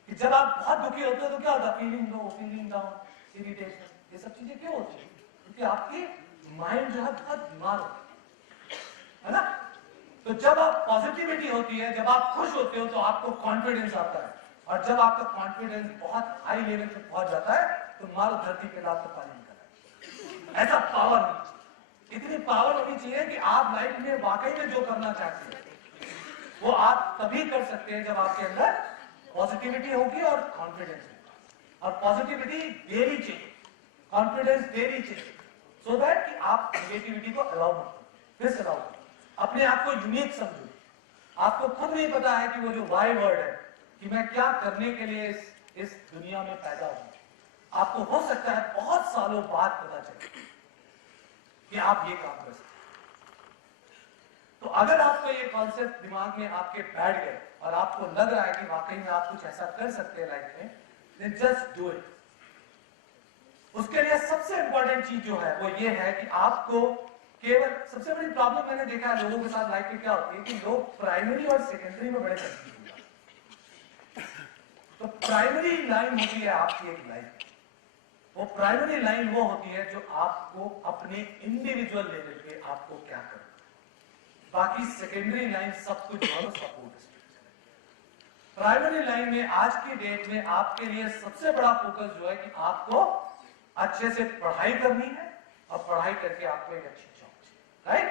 कि जब आप बहुत दुखी होते हो तो क्या होता है, feeling low, feeling down, irritation, ये सब चीजें क्यों होती है? क्योंकि आपकी माइंड जो है बहुत बीमार होती है ना। तो जब आप पॉजिटिविटी होती है, जब आप खुश होते हो तो आपको कॉन्फिडेंस आता है, और जब आपका कॉन्फिडेंस बहुत हाई लेवल पे पहुंच जाता है तो मारो धरती पे लात तो पानी निकल है। ऐसा पावर होनी चाहिए, इतनी पावर होनी चाहिए कि आप लाइफ में वाकई में जो करना चाहते हैं वो आप तभी कर सकते हैं जब आपके अंदर पॉजिटिविटी होगी और कॉन्फिडेंस होगा। और पॉजिटिविटी देनी चाहिए, कॉन्फिडेंस देनी चाहिए, सो दैट कि आप नेगेटिविटी को अलाउ मत करो, डिस अलाउ करो, अपने आप को यूनिक समझो। आपको खुद नहीं पता है कि वो जो वाई वर्ड है कि मैं क्या करने के लिए इस दुनिया में पैदा हुआ। आपको हो सकता है बहुत सालों बाद पता चले कि आप ये काम कर सकते। तो अगर आपको ये कॉन्सेप्ट दिमाग में आपके बैठ गए और आपको लग रहा है कि वाकई में आप कुछ ऐसा कर सकते हैं लाइफ में, देन जस्ट डू इट। उसके लिए सबसे इंपॉर्टेंट चीज जो है वो ये है कि आपको केवल, सबसे बड़ी प्रॉब्लम मैंने देखा है लोगों के साथ लाइफ में क्या होती है कि लोग प्राइमरी और सेकेंडरी में बड़े कंफ्यूज हो जाते हैं। तो प्राइमरी लाइन होती है आपकी एक लाइफ, वो प्राइमरी लाइन वो होती है जो आपको अपने इंडिविजुअल लेवल पे आपको क्या करना, बाकी सेकेंडरी लाइन सब कुछ सपोर्ट। प्राइमरी लाइन में आज की डेट में आपके लिए सबसे बड़ा फोकस जो है कि आपको अच्छे से पढ़ाई करनी है और पढ़ाई करके आपको एक अच्छी जॉब चाहिए, right.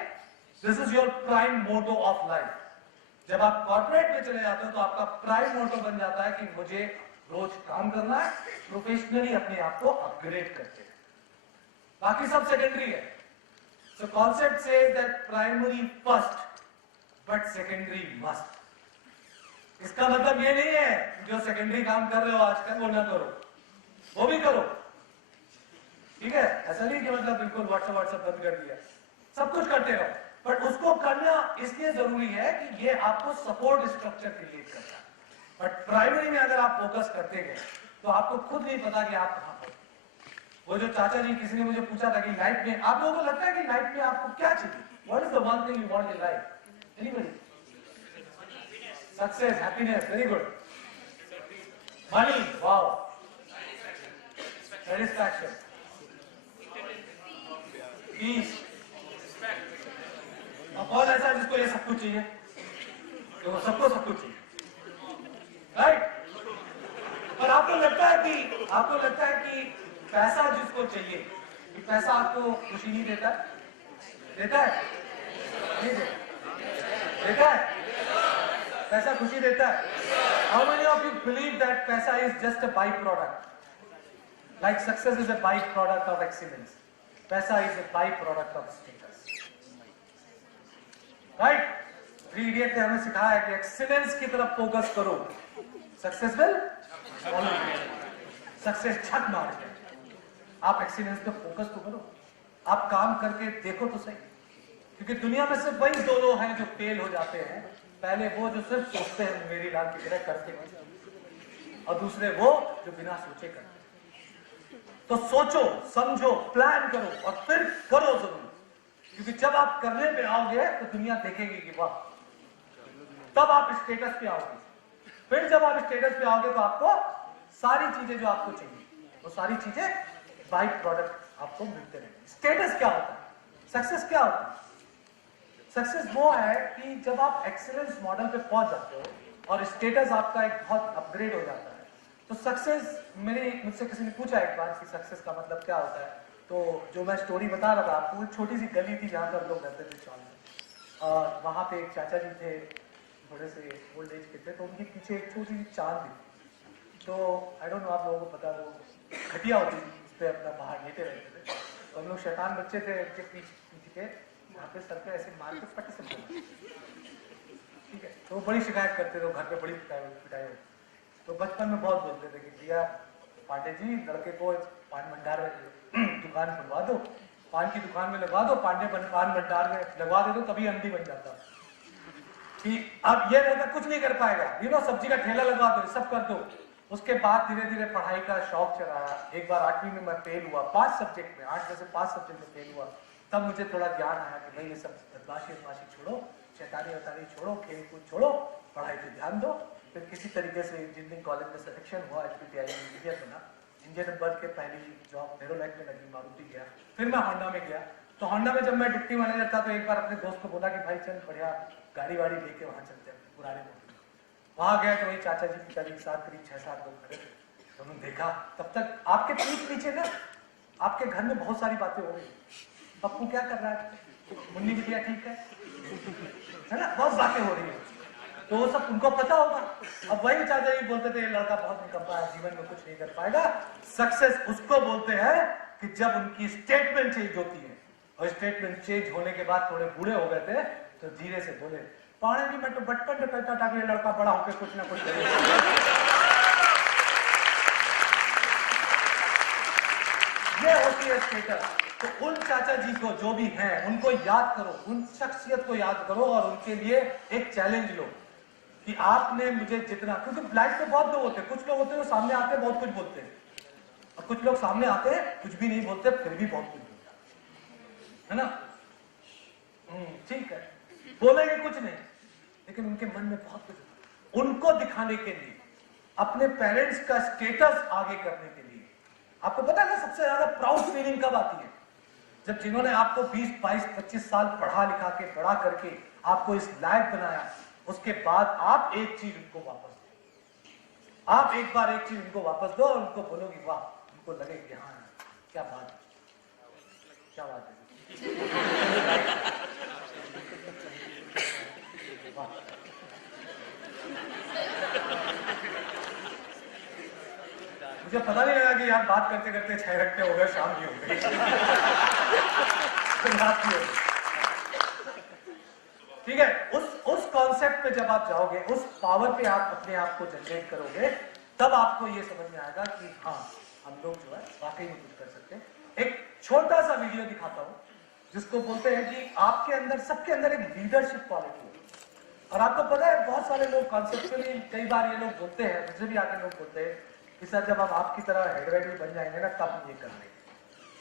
This is your prime motto of life. जब आप कॉर्पोरेट में चले जाते हो तो आपका प्राइम मोटो बन जाता है कि मुझे रोज काम करना है, प्रोफेशनली अपने आप को अपग्रेड करके, बाकी सब सेकेंडरी है। So concept says that primary first, but secondary must. इसका मतलब ये नहीं है जो सेकेंडरी काम कर रहे हो आजकल वो ना करो, वो भी करो, ठीक है। ऐसा नहीं कि मतलब बिल्कुल व्हाट्सएप बंद कर दिया, सब कुछ करते रहो, पर उसको करना इसलिए जरूरी है कि ये आपको सपोर्ट स्ट्रक्चर क्रिएट करता है। बट प्राइमरी में अगर आप फोकस करते गए तो आपको खुद नहीं पता कि आप कहां पर। वो जो चाचा जी, किसी ने मुझे पूछा था कि लाइफ में आप लोगों को लगता है कि लाइफ में आपको क्या चाहिए, what is the one thing you want in life, anybody? Success, happiness, very good. Money, wow, satisfaction, peace. अब कौन ऐसा जिसको ये सब कुछ चाहिए? तो सबको सब कुछ चाहिए, राइट। पर आपको लगता है कि पैसा जिसको चाहिए, कि पैसा आपको खुशी नहीं देता? देता है? नहीं देता है? पैसा खुशी देता है? How many of you believe that पैसा is just a byproduct? Like success is a byproduct of excellence. पैसा is a byproduct of status. Right? Three idiot ने हमें सिखाया है कि एक्सीलेंस की तरफ फोकस करो, success will follow you. Success छक मार है, आप एक्सीलेंस पे फोकस तो करो, आप काम करके देखो तो सही। क्योंकि दुनिया में सिर्फ वही दो लोग हैं जो फेल हो जाते हैं, पहले वो जो सिर्फ सोचते हैं मेरी लाल की तरह करते हैं, और दूसरे वो जो बिना सोचे करते हैं। तो सोचो, समझो, प्लान करो और फिर करो जरूर, क्योंकि जब आप करने पे आओगे तो दुनिया देखेगी कि वाह, तब आप स्टेटस पे आओगे। फिर जब आप स्टेटस पे आओगे तो आपको सारी चीजें जो आपको चाहिए वो सारी चीजें बाई प्रोडक्ट आपको मिलते रहेंगे। स्टेटस क्या होता है? सक्सेस क्या होता है? सक्सेस वो है कि जब आप एक्सीलेंस मॉडल पे पहुंच जाते हो और स्टेटस आपका एक बहुत अपग्रेड हो जाता है। तो सक्सेस, मुझसे किसी ने पूछा एक बार कि सक्सेस का मतलब क्या होता है, तो जो मैं स्टोरी बता रहा था आपको, एक छोटी सी गली थी जहां पर लोग रहते थे चौक में, और वहां पे एक चाचा जी थे, थोड़े से ओल्ड एज के थे, तो उनके पीछे एक छोटी सी चांद थी। तो आई डोंट नो आप लोगों को पता, वो खटिया होती थी, उस पर अपना बाहर लेटे रहते थे। तो हम लोग शैतान बच्चे थे, उनके पीछे के यहाँ पे सर पे ऐसे मार के पट से मारते। ठीक है, तो वो बड़ी शिकायत करते थे, घर पे बड़ी पिटाई होती। तो बचपन में बहुत बोलते थे कि भैया पांडे जी, लड़के को पान भंडार में दुकान खुलवा दो, पान की दुकान में लगवा दो, पान भंडार में लगवा दे दो, तभी अंडी बन जाता। कि अब ये रहता कुछ नहीं कर पाएगा, सब्जी का ठेला लगवा दो, सब कर दो। उसके बाद धीरे धीरे पढ़ाई का शौक चलाया। एक बार 8वीं में मैं फेल हुआ 5 सब्जेक्ट में, 8 में से 5 सब्जेक्ट में फेल हुआ। तब मुझे थोड़ा ज्ञान आया कि भाई ये सब बदमाशी छोड़ो, शैतानी वैतानी छोड़ो, खेल कूद छोड़ो, पढ़ाई पे ध्यान दो। फिर किसी तरीके से इंजीनियरिंग कॉलेज में सिलेक्शन हुआ, HPTI में इंजीनियर बना। इंजीनियर बन के पहली जॉब नेरोलैक में लगी, मारुति गया। फिर मैं होंडा में गया। तो होंडा में जब मैं डिप्टी मैनेजर था, तो एक बार अपने दोस्त को बोला कि भाई चल बढ़िया गाड़ी वाड़ी लेके वहाँ चलते हैं पुराने मोटर। वहाँ गया तो वही चाचा जी पिताजी के साथ करीब 6-7 लोग खड़े थे। तो उन्होंने देखा, तब तक आपके पीछे ना आपके घर में बहुत सारी बातें हो रही। पप्पू क्या कर रहा है, मुन्नी बिटिया ठीक है ना, बहुत बातें हो रही है। तो वो सब उनको पता होगा। अब वही चाचा जी बोलते थे ये लड़का बहुत निकम्मा है, जीवन में कुछ नहीं कर पाएगा। सक्सेस उसको बोलते हैं कि जब उनकी स्टेटमेंट चेंज होती है। और स्टेटमेंट चेंज होने के बाद थोड़े बूढ़े हो गए थे, तो धीरे से बोले, पाणे जी मैं तो बचपन में कहता था कि ये लड़का बड़ा होकर कुछ ना कुछ करेगा। ये होती है स्टेटस। तो उन चाचा जी को जो भी हैं उनको याद करो, उन शख्सियत को याद करो और उनके लिए एक चैलेंज लो कि आपने मुझे जितना, क्योंकि लाइफ में बहुत लोग होते हैं, कुछ लोग होते हैं वो सामने आते हैं बहुत कुछ बोलते हैं, और कुछ लोग सामने आते हैं कुछ भी नहीं बोलते फिर भी बहुत कुछ बोलते हैं, है ना। ठीक है, बोलेंगे कुछ नहीं, लेकिन उनके मन में बहुत कुछ। उनको दिखाने के लिए, अपने पेरेंट्स का स्टेटस आगे करने के लिए, आपको पता है ना सबसे ज्यादा प्राउड फीलिंग कब आती है? जब जिन्होंने आपको 20, 22, 25 साल पढ़ा लिखा के बड़ा करके आपको इस लायक बनाया, उसके बाद आप एक चीज उनको वापस दो। आप एक बार एक चीज उनको वापस दो और उनको बोलोगे वाह, उनको लगे कि हाँ क्या बात है, क्या बात है। मुझे पता नहीं लगा कि आप बात करते करते 6 घंटे हो गए, शाम भी हो गई। रात भी हो गई। ठीक है, उस कॉन्सेप्ट पे जब आप जाओगे, उस पावर पे आप अपने आप को जनरेट करोगे, तब आपको ये समझ में आएगा कि हाँ हम लोग जो है वाकई में कुछ कर सकते हैं। एक छोटा सा वीडियो दिखाता हूँ जिसको बोलते हैं कि आपके अंदर, सबके अंदर एक लीडरशिप क्वालिटी है। और आपको पता है बहुत सारे लोग कॉन्सेप्चुअली कई बार ये लोग बोलते हैं, मुझे भी आके लोग बोलते हैं कि सर जब हम आपकी तरह हेडवेड बन जाएंगे ना तब हम ये कर लेंगे।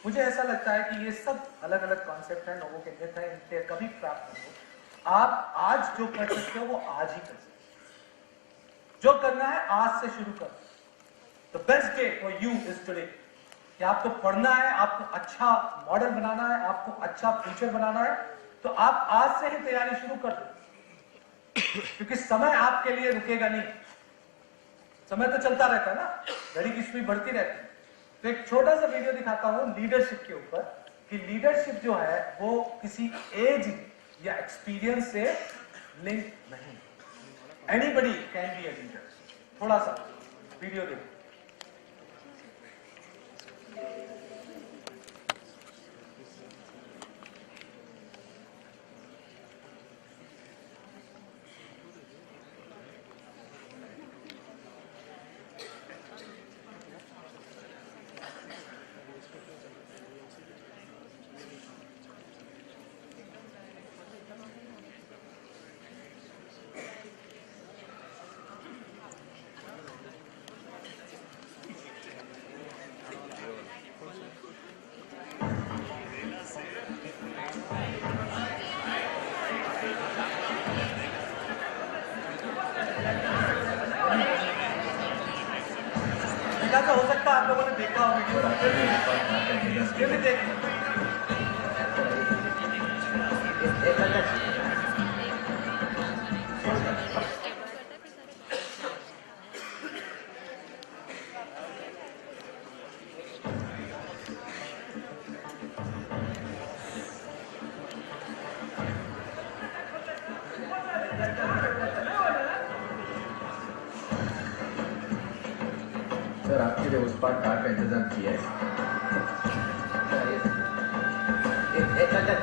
मुझे ऐसा लगता है कि ये सब अलग अलग कॉन्सेप्ट हैं, लोगों के मिथ हैं, इनसे कभी प्राप्त नहीं हो। आप आज जो कर सकते हो वो आज ही कर सकते हो। जो करना है आज से शुरू करो। The best day for you is today. कि आपको पढ़ना है, आपको अच्छा मॉडल बनाना है, आपको अच्छा फ्यूचर बनाना है, तो आप आज से ही तैयारी शुरू कर दो। क्योंकि समय आपके लिए रुकेगा नहीं, समय तो चलता रहता है ना, घड़ी की सुई बढ़ती रहती है। तो एक छोटा सा वीडियो दिखाता हूं लीडरशिप के ऊपर कि लीडरशिप जो है वो किसी एज या एक्सपीरियंस से लिंक नहीं। Anybody can be a leader. थोड़ा सा वीडियो देखो। हो सकता है आप लोगों ने देखा हो वीडियो, ये भी देख और आपके लिए उस पार कार का इंतजाम किया है। चल चल।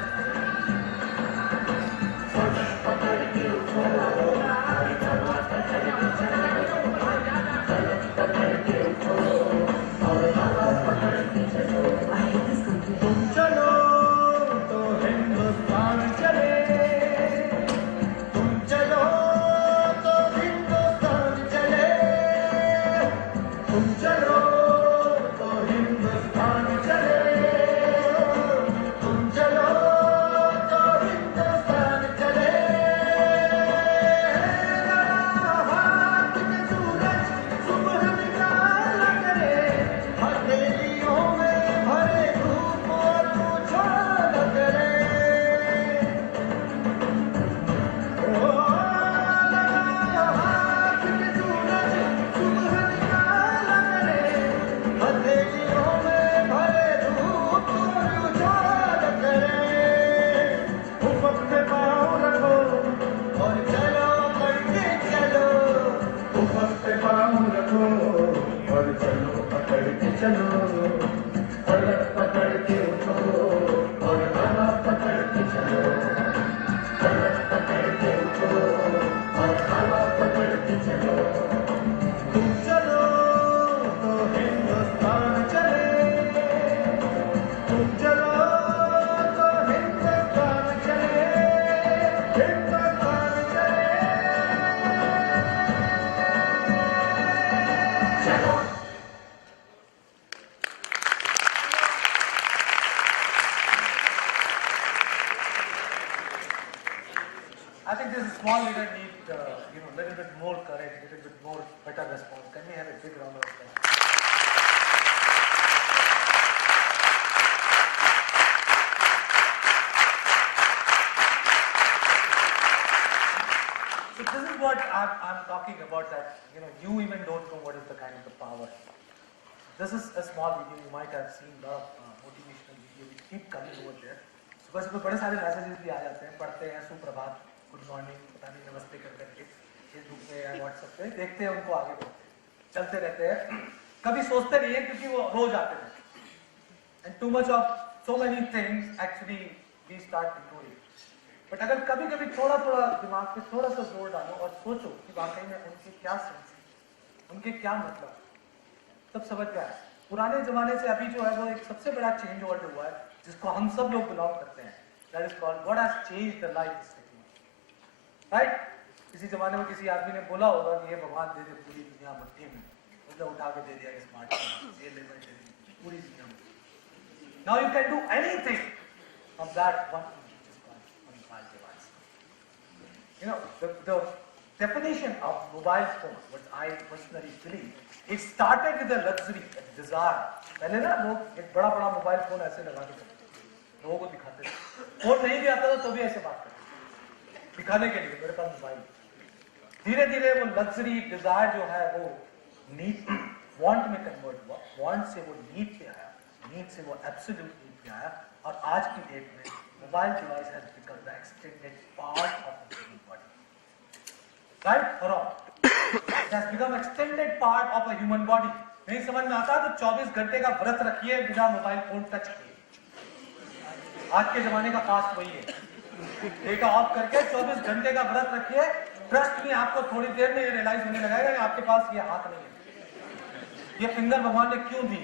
I think this small leader need, little bit more courage, little bit more better response. Can we have a big round of applause? So this is what I'm talking about, that you even don't know what is the kind of the power. This is a small video. You might have seen a lot of motivational video which keep coming over there. सुबह सुबह बड़े सारे मैसेजेस भी आ जाते हैं, पढ़ते हैं, सुप्रभात, गुड मॉर्निंग, पता नहीं नमस्ते कर करके फेसबुक पे या व्हाट्सएप पे देखते हैं, उनको आगे बढ़ते चलते रहते हैं, कभी सोचते नहीं है क्योंकि वो रोज आते हैं. And too much of so many things actually we start ignoring. But अगर कभी कभी थोड़ा थोड़ा दिमाग पे थोड़ा सा जोर डालो और सोचो कि वाकई में उनके क्या सेंस है, उनके क्या मतलब, तब समझ में आए. पुराने जमाने से अभी जो है वो एक सबसे बड़ा चेंज ओवर हुआ है जिसको हम सब लोग बिलोंग करते हैं. That is called what has changed the life is technology. Right? किसी जमाने में किसी आदमी ने बोला होगा कि ये भगवान दे दे पूरी दुनिया मट्टी में, मतलब उठा के दे दिया स्मार्टफोन, ये लेवल दे दी पूरी दुनिया में. Now you can do anything from that one mobile device. The definition of mobile phone, what I personally believe, it started with a luxury, a desire. पहले ना लोग एक बड़ा बड़ा मोबाइल फोन ऐसे लगा के लोगों को दिखाते थे. फोन नहीं भी आता था तो भी ऐसे बात करते दिखाने के लिए मेरे पास मोबाइल. धीरे धीरे वो लग्जरी डिजायर जो है वो नीड वांट में कन्वर्ट हुआ, वांट से वो नीड पे आया, नीड से वो एब्सोल्यूट नीड पे आया, और आज की डेट में mobile device has become the extended part of the human body. Right और wrong? It has become extended part of a human body. नहीं समझ में आता तो 24 घंटे का व्रत रखिए बिना मोबाइल फोन टच किए. आज के जमाने का फास्ट वही है. डेटा ऑफ करके 24 घंटे का व्रत रखिए. ट्रस्ट में आपको थोड़ी देर में ये रियलाइज होने लगेगा कि आपके पास ये हाथ नहीं है, ये फिंगर भगवान ने क्यों दी.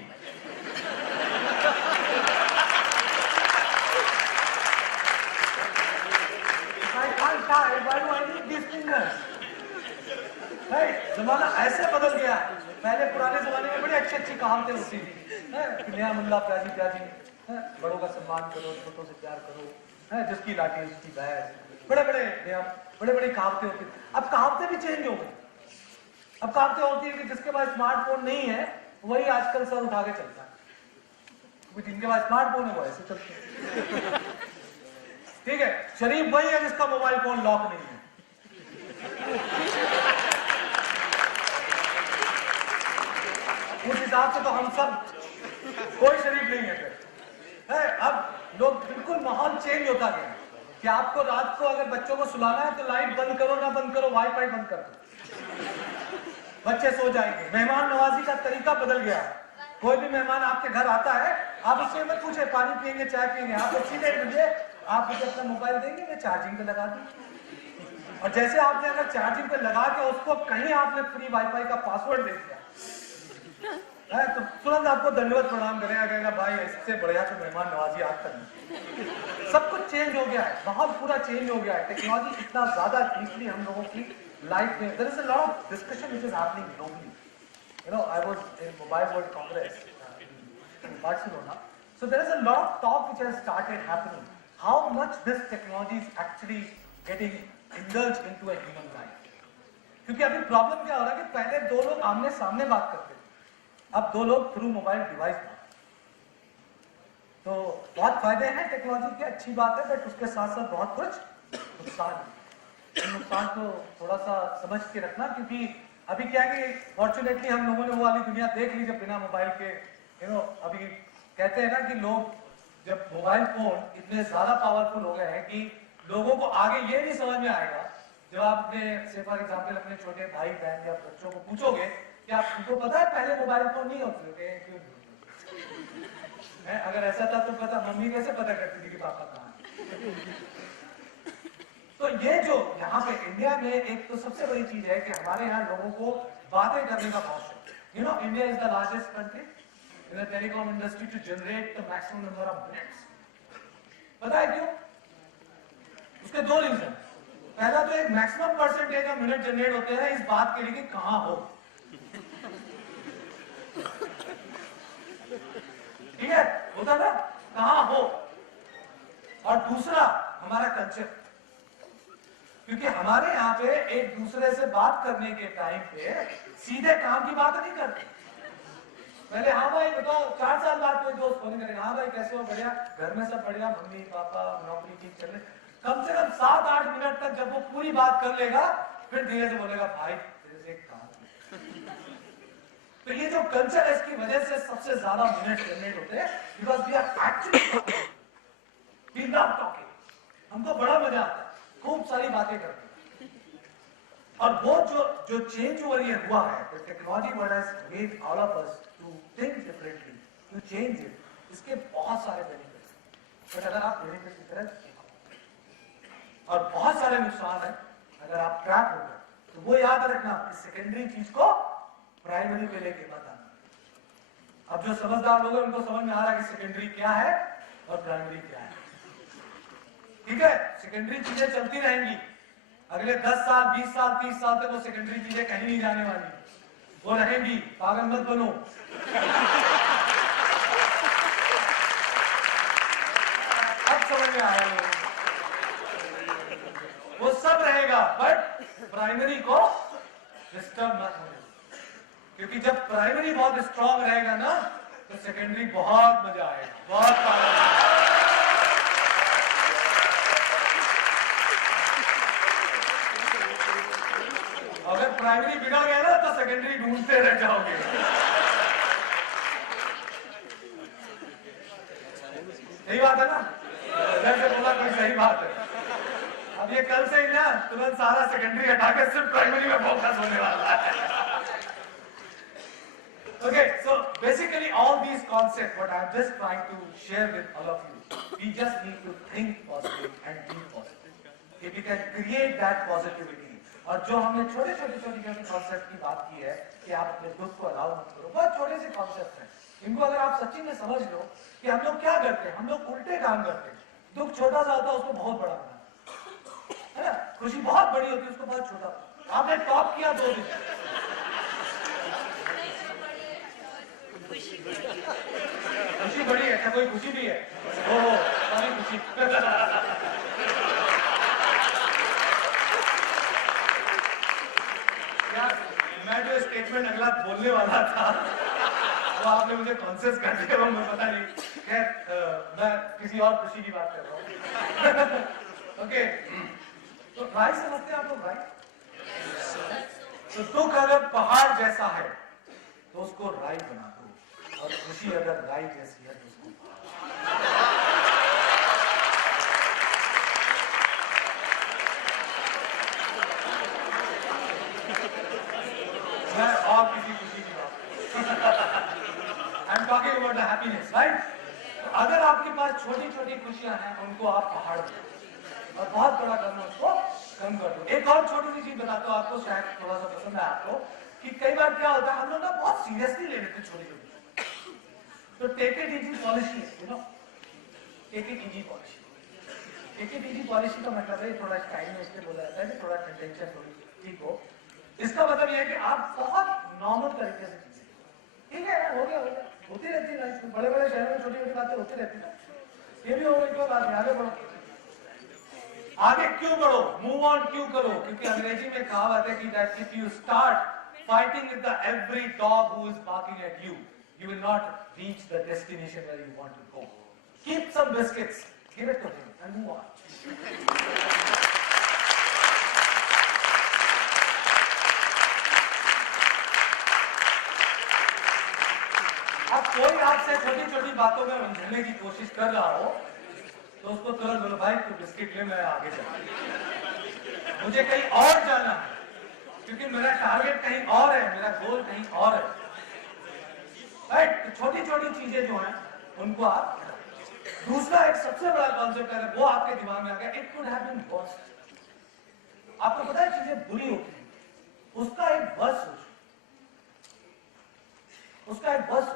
जमाना ऐसे बदल गया. पहले पुराने जमाने में बड़ी अच्छी अच्छी कहावतें होती थी. नया मुल्ला प्याजी प्याजी, बड़ों का सम्मान करो, छोटों से प्यार करो, जिसकी लाठी उसकी भैंस, बड़े बड़े कहावतें होती थी. अब कहावतें भी चेंज हो गई. अब कहावतें होती है कि जिसके पास स्मार्टफोन नहीं है वही आजकल सर उठा के चलता है. जिनके पास स्मार्टफोन है वो ऐसे चलते हैं. ठीक है, शरीफ वही है जिसका मोबाइल फोन लॉक नहीं है. उस हिसाब से तो हम सब कोई शरीफ नहीं है फिर. अब लोग बिल्कुल माहौल चेंज होता गया कि आपको रात को अगर बच्चों को सुलाना है तो लाइट बंद करो ना बंद करो, वाईफाई बंद कर दो. बच्चे सो जाएंगे, मेहमान नवाजी का तरीका बदल गया है। कोई भी मेहमान आपके घर आता है, आप उससे मत पूछे पानी पियेंगे चाय पियेंगे, आप सीधे मुझे आप मुझे अपना मोबाइल देंगे, मैं चार्जिंग पे लगा दूं। और जैसे आपने अगर चार्जिंग पे लगा के उसको कहीं आपने फ्री वाईफाई का पासवर्ड दे दिया है, तो तुरंत आपको दंडवत प्रणाम करेगा, कहेगा भाई इससे बढ़िया तो मेहमान नवाजी आज तक नहीं। सब कुछ चेंज हो गया है, बहुत पूरा चेंज हो गया है। टेक्नोलॉजी इतना ज्यादा डीपली हम लोगों की लाइफ में, there is a lot of discussion which is happening globally. You know, I was in Mobile World Congress in Barcelona. So there is a lot of talk which has started happening. How much this technology is actually getting indulged into a human life. क्योंकि अभी प्रॉब्लम क्या हो रहा है कि पहले दो लोग आमने सामने बात करते थे, अब दो लोग थ्रू मोबाइल डिवाइस बात। तो बहुत फायदे हैं टेक्नोलॉजी के, अच्छी बात है, बट उसके साथ साथ बहुत कुछ नुकसान है। नुकसान को थोड़ा सा समझ के रखना, क्योंकि अभी क्या है कि फॉर्चुनेटली हम लोगों ने वो वाली दुनिया देख ली जब बिना मोबाइल के, अभी कहते हैं ना कि लोग जब मोबाइल फोन इतने ज्यादा पावरफुल हो गए हैं कि लोगों को आगे ये नहीं समझ में आएगा। जब आप अपने से फॉर एग्जाम्पल अपने छोटे भाई बहन या बच्चों को पूछोगे कि आपको पता है पहले मोबाइल फोन नहीं होते थे, क्यों? अगर ऐसा था तो पता, मम्मी कैसे पता करती थी कि पापा कहाँ है? तो ये जो यहाँ पे इंडिया में एक तो सबसे बड़ी चीज है कि हमारे यहाँ लोगों को बातें करने का बहुत शौक है। India is the largest country in the telecom industry to generate the maximum number of minutes. पता है क्यों? उसके दो रीजन। पहला तो एक maximum percentage of minute generate होते हैं इस बात के लिए कि कहां हो, ठीक है, होता था कहां हो। और दूसरा हमारा कल्चर, क्योंकि हमारे यहाँ पे एक दूसरे से बात करने के टाइम पे सीधे काम की बात नहीं करते। पहले हाँ भाई बताओ, 4 साल बाद कोई दोस्त फोन करेगा, हाँ भाई कैसे हो, बढ़िया, घर में सब बढ़िया, मम्मी पापा नौकरी ठीक चल रही। कम से कम 7-8 मिनट तक जब वो पूरी बात कर लेगा, फिर धीरे से बोलेगा भाई तेरे से एक काम। तो ये जो कल्चर है इसकी वजह से सबसे ज्यादा मिनट जनरेट होते हैं, because we are actually we love talking. हमको बड़ा मजा आता है, खूब सारी बातें करते हैं। और वो जो चेंज ओवर ये हुआ है, the technology what has made all of us to think differently, to change it, इसके बहुत सारे बेनिफिट्स। बट अगर आप बेनिफिट की तरफ देखो, और बहुत सारे नुकसान है अगर आप ट्रैप हो गए, तो वो याद रखना कि सेकेंडरी चीज को प्राइमरी पे लेके मत आना। अब जो समझदार लोग हैं उनको समझ में आ रहा है कि सेकेंडरी क्या है और प्राइमरी क्या है, ठीक है। सेकेंडरी चीजें चलती रहेंगी, अगले 10 साल 20 साल 30 साल तक वो सेकेंडरी चीजें कहीं नहीं जाने वाली, वो रहेंगी, पागल मत बनो। अब समझ में आया लोगों को, वो सब रहेगा, बट प्राइमरी को डिस्टर्ब मत होने, क्योंकि जब प्राइमरी बहुत स्ट्रांग रहेगा ना, तो सेकेंडरी बहुत मजा आएगा, बहुत पागल। अगर प्राइमरी बिगड़ गया ना तो सेकेंडरी ढूंढते रह जाओगे। सही बात है ना, जैसे बोला कोई सही बात है। अब ये कल से ही ना तुरंत सारा सेकेंडरी हटा के सिर्फ प्राइमरी में फोकस होने वाला है। Okay, so basically all these concepts what I'm just trying to share with all of you, we just need to think positive and be positive. If we can create that positivity, और जो हमने छोटे कॉन्सेप्ट की बात की है कि आप अपने दुख को अलाउ मत करो, बहुत छोटे से कॉन्सेप्ट हैं, इनको अगर आप सच्ची में समझ लो कि हम लोग क्या करते हैं, हम लोग उल्टे काम करते हैं। दुख छोटा सा होता है उसको बहुत बड़ा बनाते है ना, खुशी बहुत बड़ी होती है उसको बहुत छोटा। आपने टॉप किया 2 दिन, खुशी बड़ी है क्या, कोई खुशी भी है, ओहो सारी खुशी। मैं जो स्टेटमेंट अगला बोलने वाला था वो आपने मुझे कॉन्शियस कर दिया, वो मुझे पता नहीं, खैर मैं किसी और खुशी की बात कर रहा हूँ। ओके, तो राय समझते हैं आप लोग, राय? तो दुख अगर पहाड़ जैसा है तो उसको राई बना दो, और खुशी अगर राई जैसी है तो उसको मैं और किसी खुशी की बात I am talking about the happiness, right? अगर आपके पास छोटी छोटी खुशियां हैं उनको आप पहाड़ दो और बहुत बड़ा करना उसको कम कर दो। एक और छोटी सी चीज बताता हूँ आपको, शायद थोड़ा सा पसंद है आपको, कि कई बार क्या होता है हम लोग ना बहुत सीरियसली ले लेते हैं छोटी छोटी। तो टेक इट इजी पॉलिसी है, you know, take it easy policy. Take it easy policy का मतलब है थोड़ा स्टाइल में इसलिए बोला जाता है कि थोड़ा टेंशन थोड़ी ठीक हो। इसका मतलब ये है कि आप बहुत नॉर्मल तरीके से चीजें, ठीक है हो गया होती रहती है लाइफ में, बड़े बड़े शहरों में छोटी छोटी बातें होती रहती है ना, ये भी हो गई कोई बात नहीं, आगे बढ़ो। आगे क्यों बढ़ो, मूव ऑन क्यों करो? क्योंकि अंग्रेजी में कहावत है कि that if you start fighting with the every dog who is barking at you, you will not reach the destination where you want to go. Keep some biscuits, give it to him and move on. अब कोई आपसे छोटी छोटी बातों में उलझने की कोशिश कर रहा हो तो उसको तुरंत बोलो, भाई तू बिस्किट ले, मैं आगे चल, मुझे कहीं और जाना है, क्योंकि मेरा टारगेट कहीं और है, मेरा गोल कहीं और है, राइट? तो छोटी छोटी चीजें जो हैं उनको आप। दूसरा एक सबसे बड़ा कॉन्सेप्ट है, वो आपके दिमाग में आ गया, it could have been worse. आपको पता है चीजें बुरी होती हैं, उसका एक वर्स सोचो, उसका एक वर्स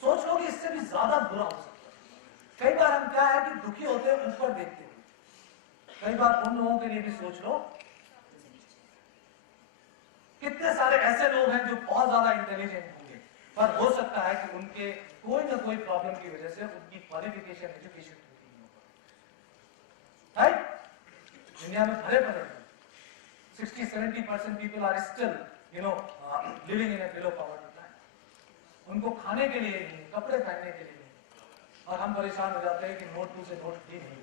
सोच लो कि इससे भी ज्यादा बुरा हो सकता है। कई बार हम क्या है कि दुखी होते हैं ऊपर देखते हैं, कई बार उन लोगों के लिए भी सोच लो। कितने सारे ऐसे लोग हैं जो बहुत ज्यादा इंटेलिजेंट होंगे, पर हो सकता है कि उनके कोई ना कोई प्रॉब्लम की वजह से उनकी क्वालिफिकेशन एजुकेशन पूरी नहीं हो पाती, राइट? दुनिया में भरे पड़े 60-70% people are still living in a below poverty line. उनको खाने के लिए नहीं, कपड़े पहनने के लिए नहीं, और हम परेशान हो जाते हैं कि नोट 2 से नोट 3 नहीं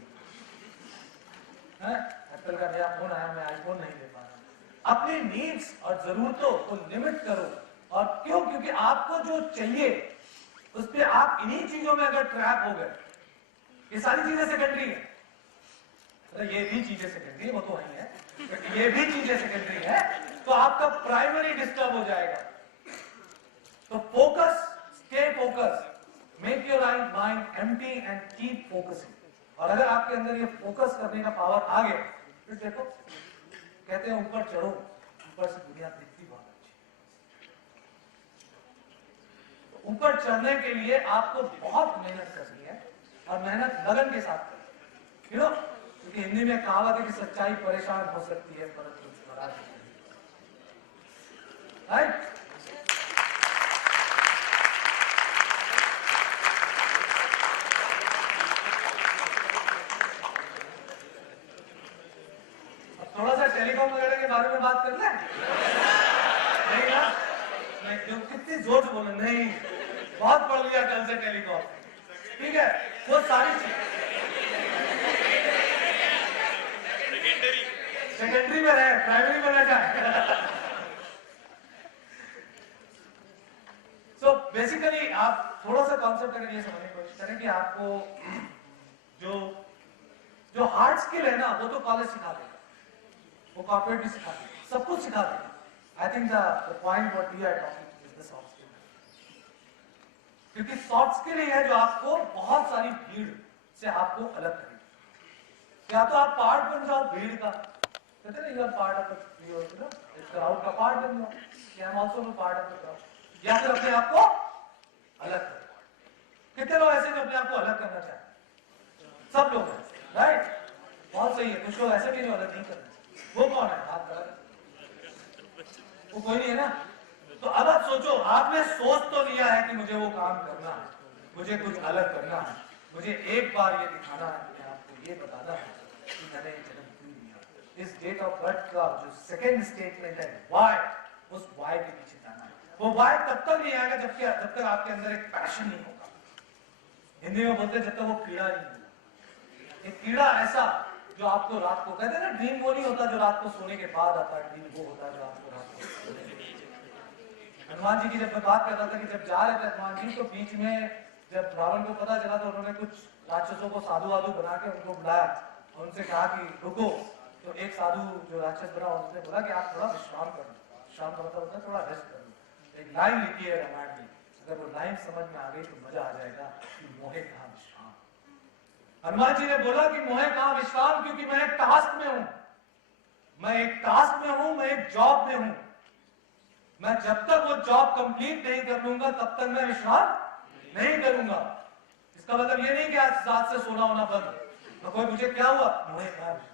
है। एप्पल का नया फोन आया, मैं आईफोन नहीं ले पा रहा। अपनी नीड्स और जरूरतों को लिमिट करो। और क्यों? क्योंकि आपको जो चाहिए उस पर आप इन्हीं चीजों में अगर ट्रैप हो गए, ये सारी चीजें सेकेंडरी है, ये भी चीजें सेकेंडरी, वो तो वही है, ये भी चीजें सेकेंडरी है, तो आपका प्राइमरी डिस्टर्ब हो जाएगा। तो focus, stay focus, make your mind empty and keep focusing. और अगर आपके अंदर ये फोकस करने का पावर आ गया, फिर देखो, कहते हैं ऊपर चढ़ो, ऊपर से दुनिया दिखती बहुत अच्छी। तो ऊपर चढ़ने के लिए आपको बहुत मेहनत करनी है, और मेहनत लगन के साथ करनी है, यू नो, क्योंकि हिंदी में कहावत है कि सच्चाई परेशान हो सकती है परंतु नाराज नहीं, राइट? थोड़ा सा टेलीकॉम वगैरह के बारे में बात कर ले, नहीं ना? मैं क्यों कितनी जोर से बोल, नहीं, बहुत पढ़ लिया कल से टेलीकॉम, ठीक है? वो सारी चीज सेकेंडरी में रहे, प्राइमरी में रह जाए। सो बेसिकली आप थोड़ा सा कॉन्सेप्ट अगर ये समझने की कोशिश करें कि आपको जो हार्ड स्किल है ना, वो तो कॉलेज सिखा देगा, वो कॉर्पोरेट भी सिखा देगा, सब कुछ सिखा देगा। I think the point what we are talking is the soft skill, क्योंकि सॉफ्ट स्किल ही है जो आपको बहुत सारी भीड़ से आपको अलग करेगी। या तो आप पार्ट बन जाओ भीड़ का, कहते हैं you are part of the crowd का पार्ट बन जाओ, I am also part of the crowd, या फिर अपने आप को अलग करो। कितने लोग ऐसे जो अपने आप को अलग करना चाहते हैं? सब लोग हैं, राइट? बहुत सही है। कुछ लोग ऐसे भी जो अलग नहीं करना, वो कौन है? हाथ खड़ा, वो कोई नहीं है ना। तो अब आप सोचो, आपने सोच तो लिया है कि मुझे वो काम करना है, मुझे कुछ अलग करना है, मुझे एक बार ये दिखाना है, मुझे आपको ये बताना है कि मैंने जन्म क्यों लिया। इस डेट ऑफ बर्थ का जो सेकेंड स्टेटमेंट है व्हाई, उस व्हाई के पीछे जाना है। वो व्हाई तब तक नहीं आएगा जब तक आपके अंदर एक पैशन नहीं होगा। हिंदी में बोलते हैं जब तक वो कीड़ा नहीं होगा। एक कीड़ा ऐसा जो आपको रात को, कहते हैं ना ड्रीम वो नहीं होता जो रात को सोने के बाद आता है, ड्रीम वो होता है जो आपको रात को सोने के बाद। हनुमान जी की जब मैं बात कर रहा था कि जब जा रहे थे हनुमान जी, तो बीच में जब रावण को पता चला तो उन्होंने कुछ राक्षसों को साधु वाधु बना के उनको बुलाया और उनसे कहा कि रुको। तो एक साधु जो राक्षस बना उसने बोला कि आप थोड़ा विश्राम करना, विश्राम का मतलब होता है थोड़ा रेस्ट कर लो। एक लाइन लिखी है रामायण में, अगर वो लाइन समझ में आ गई तो मजा आ जाएगा कि मोहे कहाँ विश्राम। हनुमान जी ने बोला कि मोहे कहाँ विश्राम, क्योंकि मैं एक टास्क में हूं, मैं एक टास्क में हूं, मैं एक जॉब में हूं। मैं जब तक वो जॉब कंप्लीट नहीं कर लूंगा तब तक मैं विश्राम नहीं करूंगा। इसका मतलब ये नहीं कि आज रात से सोना होना बंद, तो कोई मुझे क्या हुआ, मोहे कहाँ विश्राम।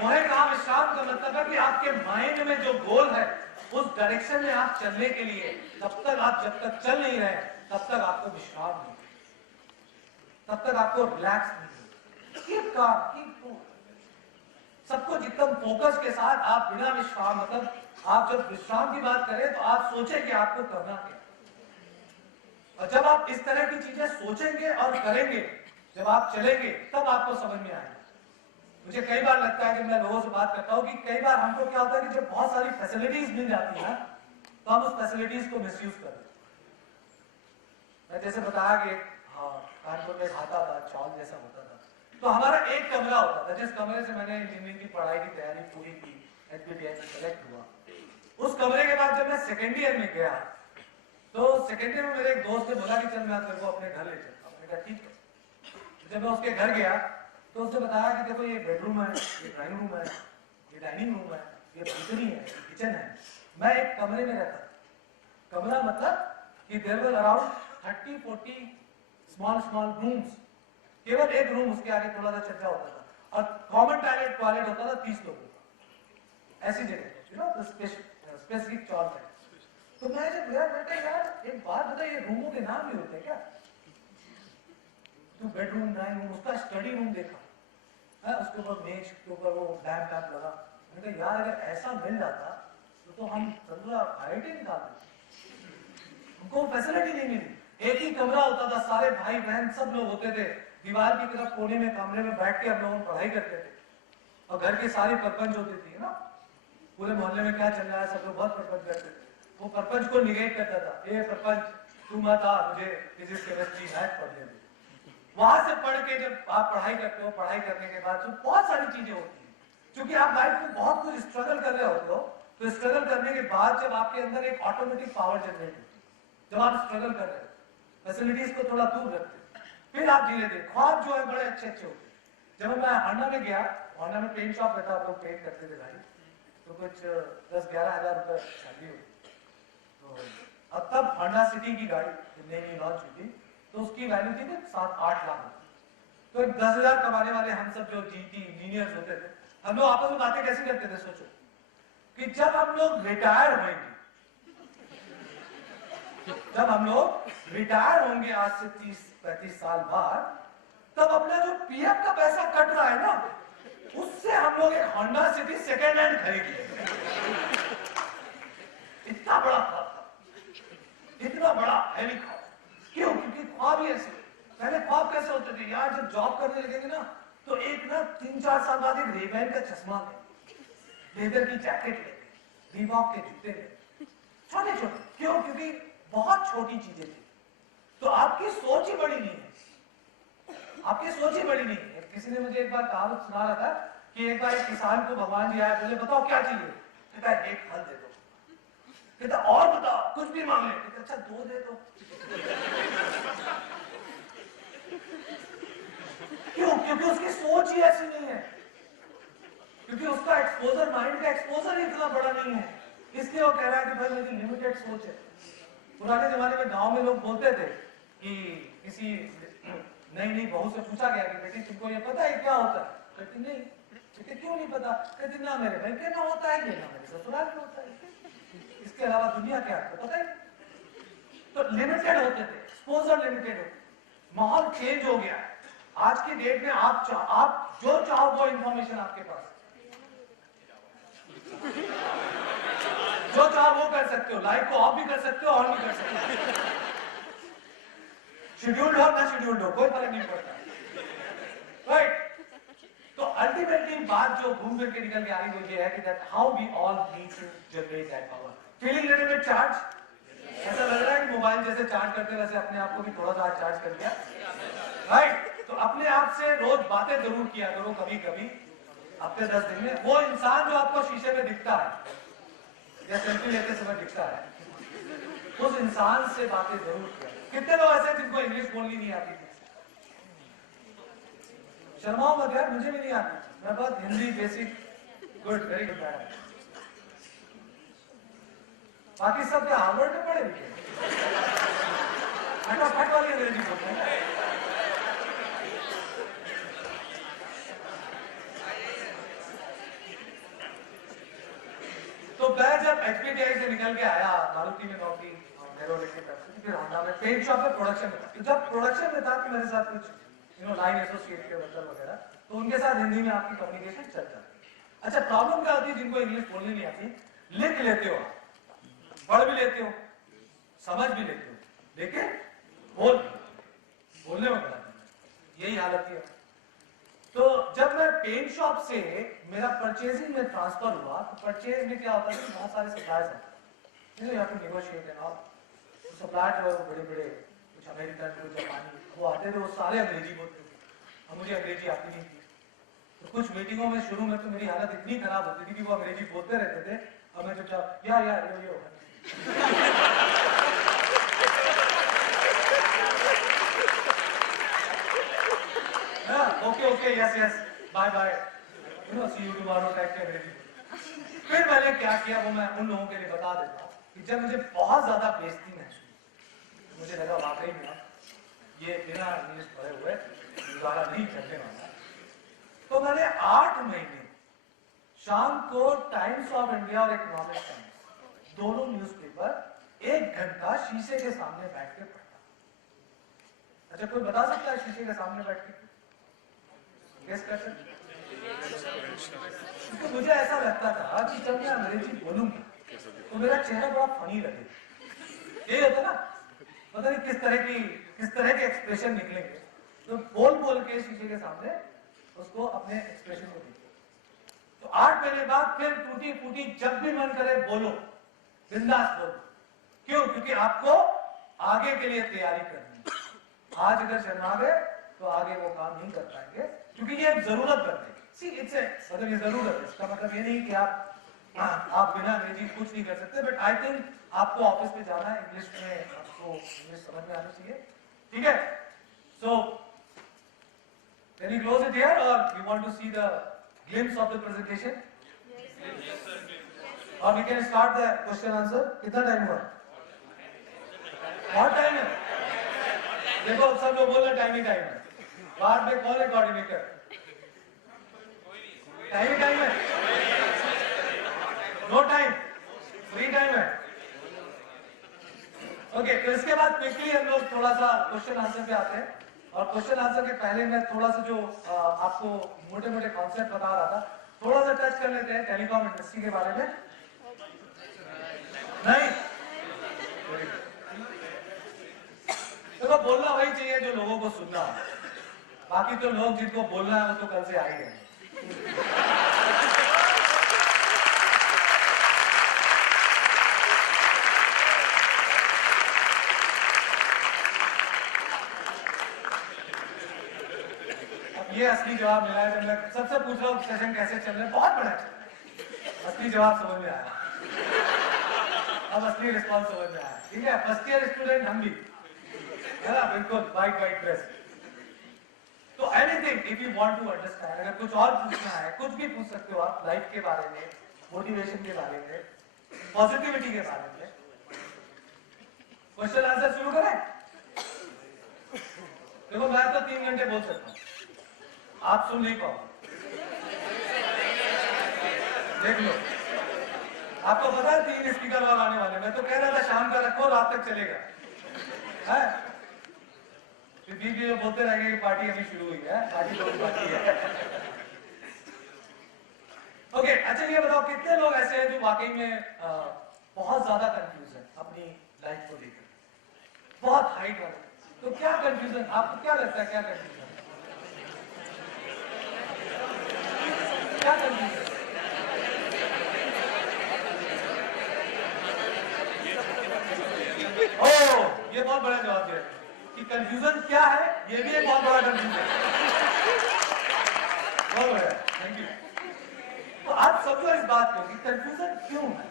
मोहे कहाँ विश्राम का मतलब है कि आपके माइंड में जो गोल है उस डायरेक्शन में आप चलने के लिए जब तक चल नहीं रहे तब तक आपको विश्राम नहीं, तब तक आपको रिलैक्स नहीं। सबको एकदम फोकस के साथ आप बिना विश्राम, मतलब आप जब विश्राम की बात करें तो आप सोचें कि आपको करना क्या, और जब आप इस तरह की चीजें सोचेंगे और करेंगे, जब आप चलेंगे तब आपको समझ में आएगा। मुझे कई बार लगता है कि मैं लोगों से बात करता हूँ कि कई बार हमको क्या होता है कि जब बहुत सारी फैसिलिटीज मिल जाती है तो हम उस फैसिलिटीज को मिसयूज करते हैं। मैं जैसे बताया कि कानपुर में खाता था, चौल जैसा होता था, तो हमारा एक कमरा होता था जिस कमरे से मैंने इंजीनियरिंग की पढ़ाई की तैयारी पूरी की, HBTI में सेलेक्ट हुआ। उस कमरे के बाद जब मैं सेकेंड ईयर में गया तो सेकेंड ईयर में मेरे एक दोस्त ने बोला कि चल मैं तेरे को अपने घर ले चलता हूं। मैंने कहा ठीक है। जब मैं उसके घर गया तो उसने बताया कि देखो ये बेडरूम है, ये ड्राइंग रूम है, ये डाइनिंग रूम है, ये बालकनी है, ये किचन है। मैं एक कमरे में रहता था। कमरा मतलब कि there were around 30-40 small rooms, केवल एक रूम उसके आगे थोड़ा सा छज्जा होता था और कॉमन टॉयलेट होता था 30 लोगों का, ऐसी जगह, यू नो, स्पेसिफिक चॉल है। तो मैं जब गया बेटा यार एक बात बता, ये रूमों के नाम भी होते हैं क्या? तो बेडरूम, ड्राइंग रूम, उसका स्टडी रूम देखा है, उसके ऊपर मेज के ऊपर वो लैंप लगा। मैंने कहा यार अगर ऐसा मिल जाता तो हम पूरा IIT निकाल देते। हमको फैसिलिटी नहीं मिली। एक ही कमरा होता था, सारे भाई बहन सब लोग होते थे, दीवार की तरफ कोने में कमरे में बैठ के हम लोग पढ़ाई करते थे, और घर के सारी परपंच होती थी ना, पूरे मोहल्ले में क्या चल रहा है सब लोग बहुत परपंच करते थे। वो परपंच को निगेट करता था, ये परपंच तू मत आ, मुझे फिजिक्स केमिस्ट्री मैथ पढ़ लेने। वहां से पढ़ के जब आप पढ़ाई करते हो, पढ़ाई करने के बाद तो बहुत सारी चीजें होती हैं, क्योंकि आप लाइफ में बहुत कुछ स्ट्रगल कर रहे होते हो, तो स्ट्रगल करने के बाद जब आपके अंदर एक ऑटोमेटिक पावर जनरेट होती है, जब आप स्ट्रगल कर रहे हो, फैसिलिटीज को थोड़ा दूर रखते हो, फिर आप धीरे धीरे ख्वाब जो है बड़े अच्छे अच्छे होते हैं। जब मैं होंडा में गया, होंडा में पेंट शॉप रहता, आप लोग पेंट करते थे गाड़ी, तो कुछ 10-11 हजार रुपए सैलरी होती। तो अब तब होंडा सिटी की गाड़ी नई लॉन्च हुई थी, तो उसकी वैल्यू थी 7-8 लाख। तो 10,000 कमाने वाले हम सब जो GT इंजीनियर्स होते थे, हम लोग आपस में बातें कैसे करते थे, सोचो कि जब हम लोग रिटायर होंगे, जब हम लोग रिटायर होंगे आज से 30-35 साल बाद, तब अपना जो PF का पैसा कट रहा है ना, उससे हम लोग एक होंडा सिटी सेकेंड हैंड खरीद लेंगे। इतना बड़ा ख्वाब था, इतना बड़ा हैवी ख्वाब। क्यों? क्योंकि ख्वाब ही ऐसे, पहले ख्वाब कैसे होते थे यार, जब जॉब करने लगेंगे ना तो एक ना 3-4 साल बाद एक रेबैन का चश्मा लेंगे, लेदर की जैकेट लेंगे, रीबॉक के जूते लेंगे, छोटे छोटे। क्यों? क्योंकि बहुत छोटी चीजें थी। तो आपकी सोच ही बड़ी नहीं है, आपकी सोच ही बड़ी नहीं है। किसी ने मुझे एक बार कहावत सुना रहा था कि एक बार एक किसान को भगवान जी आए, बोले बताओ क्या चाहिए? कहता एक फल दे दो। कहता और बताओ, कुछ भी मांग ले। कहता अच्छा 2 दे दो। क्यों? क्योंकि उसकी सोच ही ऐसी नहीं है, क्योंकि उसका एक्सपोजर, माइंड का एक्सपोजर इतना बड़ा नहीं है, इसलिए वो कह रहा है कि भाई मेरी लिमिटेड सोच है। पुराने जमाने में गांव में लोग बोलते थे कि किसी नई बहू से पूछा गया कि बेटी तुमको ये पता है क्या होता है? कहती नहीं। कहती क्यों नहीं पता? कहती ना मेरे भाई के ना होता है, ना मेरे ससुराल में होता है, इसके अलावा दुनिया क्या आपको पता है? तो लिमिटेड होते थे, एक्सपोजर लिमिटेड होते, माहौल चेंज हो गया है। आज की डेट में आप जो चाहो वो इंफॉर्मेशन आपके पास, जो चाहो वो कर सकते हो, लाइफ को ऑफ भी कर सकते हो, ऑन भी कर सकते हो, शेड्यूल्ड हो ना शेड्यूल्ड हो कोई फर्क नहीं पड़ता, राइट? तो अल्टीमेटली बात जो घूम फिर के निकल के आ रही वो ये है कि that how we all need to generate that power. Feeling little bit charge, ऐसा लग रहा है कि मोबाइल जैसे चार्ज करते वैसे अपने आप को भी थोड़ा सा चार्ज कर दिया, राइट? तो अपने आप से रोज बातें जरूर किया करो, कभी कभी हफ्ते 10 दिन में। वो इंसान जो आपको शीशे में दिखता है या सेल्फी लेते समय दिखता है, उस इंसान से बातें जरूर किया। कितने लोग ऐसे जिनको इंग्लिश बोलनी नहीं आती? शर्माओ मत यार, मुझे भी नहीं आती, मैं बहुत Hindi basic good, very good madam. बाकी सब क्या हार्वर्ड में पढ़े लिखे? फटाफट वाली अंग्रेजी बोलते हैं। तो मैं जब HPTI से निकल के आया, मारुति में नौकरी, फिर होंडा में, पेंट शॉप में प्रोडक्शन में। तो जब प्रोडक्शन में था कि मेरे साथ कुछ लाइन एसोसिएट के वर्कर वगैरह, तो उनके साथ हिंदी में आपकी कम्युनिकेशन चलता है। अच्छा, प्रॉब्लम क्या होती है? जिनको इंग्लिश बोलनी नहीं आती, लिख लेते हो, पढ़ भी लेते हो, समझ भी लेते हो, लेकिन बोलने में गलत, यही हालत है। तो जब मैं पेंट शॉप से मेरा परचेजिंग में ट्रांसफर हुआ, तो परचेज में क्या होता है कि बहुत सारे सप्लायर्स हैं, यहाँ पे नेगोशिएट है ना, सप्लायर जो बड़े बड़े, कुछ अमेरिकन, कुछ जापानी, वो आते थे, वो सारे अंग्रेजी बोलते थे, और मुझे अंग्रेजी आती नहीं थी। तो कुछ मीटिंगों में शुरू में तो मेरी हालत इतनी खराब होती थी कि वो अंग्रेजी बोलते रहते थे, और मैं चुपचाप यार yo okay yes bye see you tomorrow type के अंग्रेजी। फिर मैंने क्या किया, वो मैं उन लोगों के लिए बता देता हूँ कि जब मुझे बहुत ज्यादा बेइज्जती महसूस, मुझे लगा वाकई में ये बिना इंग्लिश पढ़े हुए गुजारा नहीं करने वाला, तो मैंने 8 महीने शाम को टाइम्स ऑफ इंडिया और इकोनॉमिक टाइम्स, दोनों न्यूज़पेपर 1 घंटा शीशे के सामने बैठ के पढ़ा। अच्छा, कोई बता सकता है शीशे के सामने बैठ के गेस कर सकते? तो मुझे ऐसा लगता था कि जब मैं अंग्रेजी बोलूंगा तो मेरा चेहरा बड़ा फनी लगेगा। यही होता ना, पता नहीं किस तरह के एक्सप्रेशन निकलेंगे। तो बोल के शीशे के सामने उसको अपने एक्सप्रेशन को देखिए। तो 8 महीने बाद फिर टूटी फूटी जब भी मन करे बोलो, बिंदास बोलो। क्यों? क्योंकि आपको आगे के लिए तैयारी करनी है। आज अगर शर्मा गए तो आगे वो काम नहीं कर पाएंगे, क्योंकि ये जरूरत बनती है। मतलब ये जरूरत है, इसका मतलब ये नहीं कि आप बिना अंग्रेजी कुछ नहीं कर सकते, बट आई थिंक आपको ऑफिस में जाना है, इंग्लिश में आपको इंग्लिश समझ में आनी चाहिए, ठीक है? So can you close it here or you want to see the glimpse of the presentation? और we can start the question answer. कितना टाइम हुआ? बहुत टाइम है। देखो सब लोग बोल रहे टाइम ही टाइम है, बाद में कौन है कोऑर्डिनेटर? टाइम है, नो टाइम, फ्री टाइम है। ओके, तो इसके बाद क्विकली हम लोग थोड़ा सा क्वेश्चन आंसर पे आते हैं। और क्वेश्चन आंसर के पहले मैं थोड़ा सा जो आपको मोटे मोटे कॉन्सेप्ट बता रहा था, थोड़ा सा टच कर लेते हैं टेलीकॉम इंडस्ट्री के बारे में। नहीं, देखो बोलना वही चाहिए जो लोगों को सुनना हो, बाकी तो लोग जिनको बोलना है वो तो कल से आ ही गए। अब ये असली जवाब मिला है। जब मैं सबसे पूछ रहा हूँ सेशन कैसे चल रहे हैं, बहुत बड़ा असली जवाब समझ में आया, अब असली रिस्पॉन्स समझ में आया, ठीक है? फर्स्ट ईयर स्टूडेंट हम भी है ना, बिल्कुल वाइट ड्रेस। तो anything if you want to understand, अगर कुछ और पूछना है, कुछ भी पूछ सकते हो आप, लाइफ के बारे में, मोटिवेशन के बारे में, पॉजिटिविटी के बारे में। क्वेश्चन आंसर शुरू करें? देखो मैं तो 3 घंटे बोल सकता हूं, आप सुन नहीं पाओ। देख लो, आपको पता है 3 स्पीकर और आने वाले। मैं तो कह रहा था शाम का रखो, रात तक चलेगा है? जो बोलते रहेंगे कि पार्टी अभी शुरू हुई है, पार्टी तो बाकी है। ओके, अच्छा ये बताओ कितने लोग ऐसे हैं जो वाकई में बहुत ज्यादा कंफ्यूज है अपनी लाइफ को लेकर, बहुत हाइट वाले? तो क्या कंफ्यूजन, आपको क्या लगता है, क्या कंफ्यूजन, क्या कंफ्यूजन? ओह, ये बहुत बड़ा जवाब दिया कि कंफ्यूजन क्या है ये भी एक बहुत बड़ा कंफ्यूजन है। बहुत बड़ा, थैंक यू। तो आप समझो इस बात को कि कंफ्यूजन क्यों है।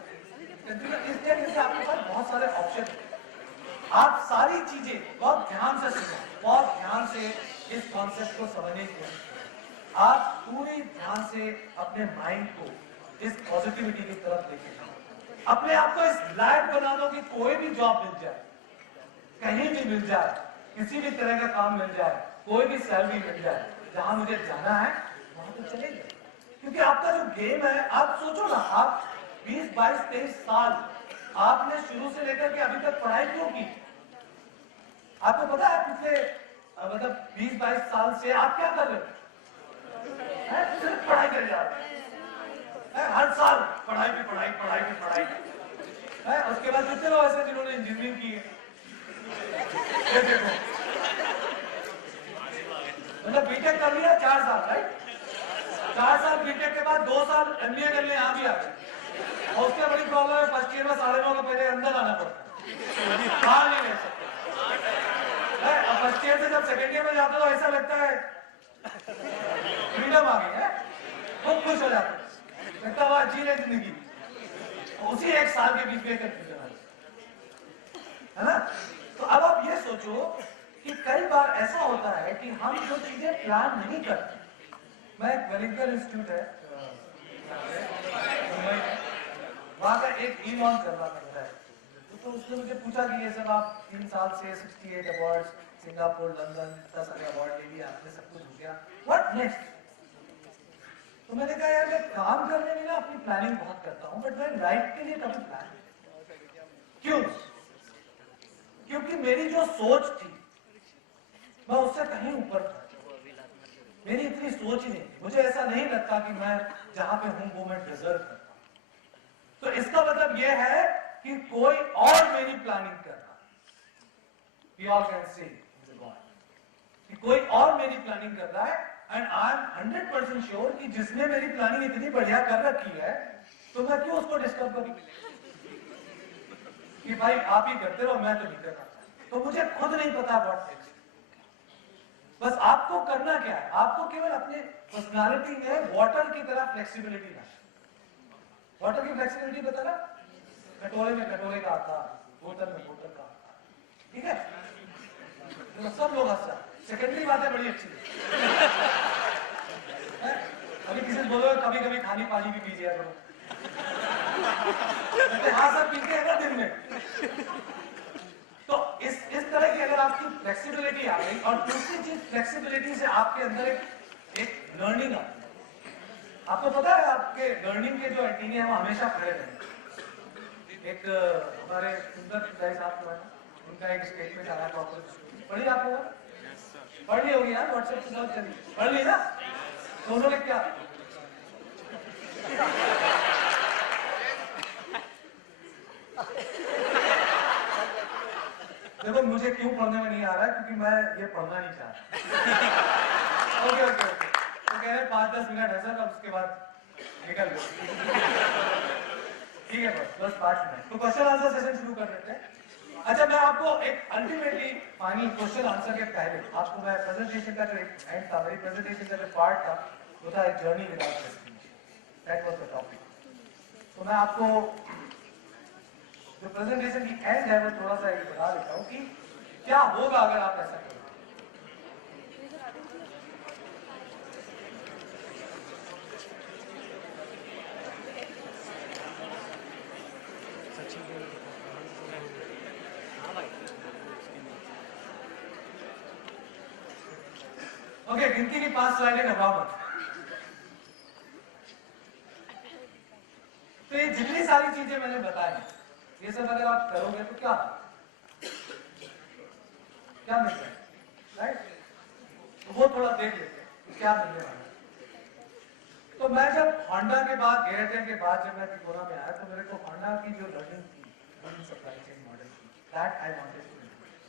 कंफ्यूजन इसलिए जैसे आपके पास बहुत सारे ऑप्शन हैं, आप सारी चीजें बहुत ध्यान से सुनो, बहुत ध्यान से इस कॉन्सेप्ट को समझने की कोशिश करें। आप पूरी ध्यान से अपने माइंड को इस पॉजिटिविटी की तरफ लेके जाओ। अपने आप को इस लायक बना दो कि कोई भी जॉब मिल जाए, कहीं भी मिल जाए, किसी भी तरह का काम मिल जाए, कोई भी सैलरी मिल जाए, जहां मुझे जाना है वहां तो चले जाए। क्योंकि आपका जो गेम है, आप सोचो ना, आप 20, 22, 23 साल आपने शुरू से लेकर के अभी तक पढ़ाई क्यों की? आपको पता है पिछले मतलब 20, 22 साल से आप क्या कर रहे हो? सिर्फ पढ़ाई करे जा रहे हैं। हर साल पढ़ाई पे पढ़ाई, पढ़ाई पे पढ़ाई है। उसके बाद कितने लोग ऐसे जिन्होंने इंजीनियरिंग की है? ये देखो, मतलब बीटेक कर लिया 4 साल, राइट? 4 साल बीटेक के बाद 2 साल एमबीए करने यहाँ भी आ गए। और उसके बड़ी प्रॉब्लम है, फर्स्ट ईयर में 9:30 के पहले अंदर आना पड़ता है, बाहर नहीं रह सकते। अब फर्स्ट ईयर से जब सेकेंड ईयर में जाते हो तो ऐसा लगता है फ्रीडम आ गई है, खूब खुश हो जाते, लगता हुआ जी रहे जिंदगी। उसी 1 साल के बीच में कंफ्यूजन है ना? तो अब आप ये सोचो कि कई बार ऐसा होता है कि हम जो चीजें प्लान नहीं करते। मैं एक वेलिंगटन इंस्टीट्यूट है मुंबई में, वहां का एक ई लॉन्च चल रहा था, तो उसने मुझे पूछा कि ये सब आप 3 साल से 68 अवार्ड्स, सिंगापुर, लंदन, इतना सारे अवार्ड ले लिया आपने, सब कुछ हो गया, व्हाट नेक्स्ट? तो मैंने कहा यार मैं काम करने में ना अपनी प्लानिंग बहुत करता हूँ, बट मैं लाइफ के लिए कभी प्लान नहीं। क्यों? क्योंकि मेरी जो सोच थी मैं उससे कहीं ऊपर था। मेरी इतनी सोच ही नहीं थी, मुझे ऐसा नहीं लगता कि मैं जहां पे हूं वो मैं डिजर्व करता हूं। तो इसका मतलब यह है कि कोई और मेरी प्लानिंग कर रहा है। We all can say कि कोई और मेरी प्लानिंग कर रहा है, एंड आई एम 100% श्योर कि जिसने मेरी प्लानिंग इतनी बढ़िया कर रखी है, तो मैं क्यों उसको डिस्टर्ब करूं कि भाई आप ही करते रहो, मैं तो नहीं कर रहा। तो मुझे खुद नहीं पता व्हाट नेक्स्ट। बस आपको करना क्या है, आपको केवल अपने पर्सनालिटी में वाटर की तरह फ्लेक्सिबिलिटी लाना। वाटर की फ्लेक्सिबिलिटी पता ना, कटोरे में कटोरे का आता, बोतल में बोतल का आता, ठीक है? तो सब लोग हंस रहे। सेकेंडरी बातें बड़ी अच्छी है। अभी किसी से बोलो कभी कभी खाली पानी भी पीजिए करो, हाँ सब पीते हैं ना दिन में। तो इस तरह की अगर आपकी फ्लेक्सिबिलिटी आ गई, और दूसरी चीज फ्लेक्सिबिलिटी से आपके अंदर एक लर्निंग आती है। आपको पता है आपके लर्निंग के जो एंटीनिया है वो हमेशा खड़े रहेंगे। एक हमारे सुंदर पिचाई साहब जो है ना, उनका एक स्टेटमेंट आया था, पढ़िए आप लोग, पढ़ ली होगी यार, व्हाट्सएप से सर्च करिए, पढ़ ली ना? तो उन्होंने क्या, देखो मुझे क्यों पढ़ने में नहीं आ रहा है, क्योंकि मैं ये पढ़ना नहीं चाहता। ओके ओके ओके, तो कह रहे 5-10 मिनट है सर, अब उसके बाद निकल गए। ठीक है बस 5 मिनट। तो क्वेश्चन आंसर सेशन शुरू कर देते हैं। अच्छा, मैं आपको एक अल्टीमेटली फाइनल क्वेश्चन आंसर के पहले आपको मैं प्रेजेंटेशन का जो एक एंड था, मेरी प्रेजेंटेशन का जो पार्ट था वो था एक journey without destination, that was the topic. तो मैं आपको जो प्रेजेंटेशन की एंड है वो थोड़ा सा एक बता देता हूँ कि क्या होगा अगर आप ऐसा करें। ओके, गिनती की 5 स्लाइडें घबराओ मत। तो ये जितनी सारी चीजें मैंने बताई, ये सब अगर आप करोगे तो क्या क्या मिल रहा है, राइट? तो वो थोड़ा देख लेते हैं क्या मिलने वाला है। तो मैं जब होंडा के बाद, एयरटेल के बाद जब मैं तिकोना में आया, तो मेरे को होंडा की जो लर्निंग थी, सप्लाई चेन मॉडल की, that I wanted to introduce,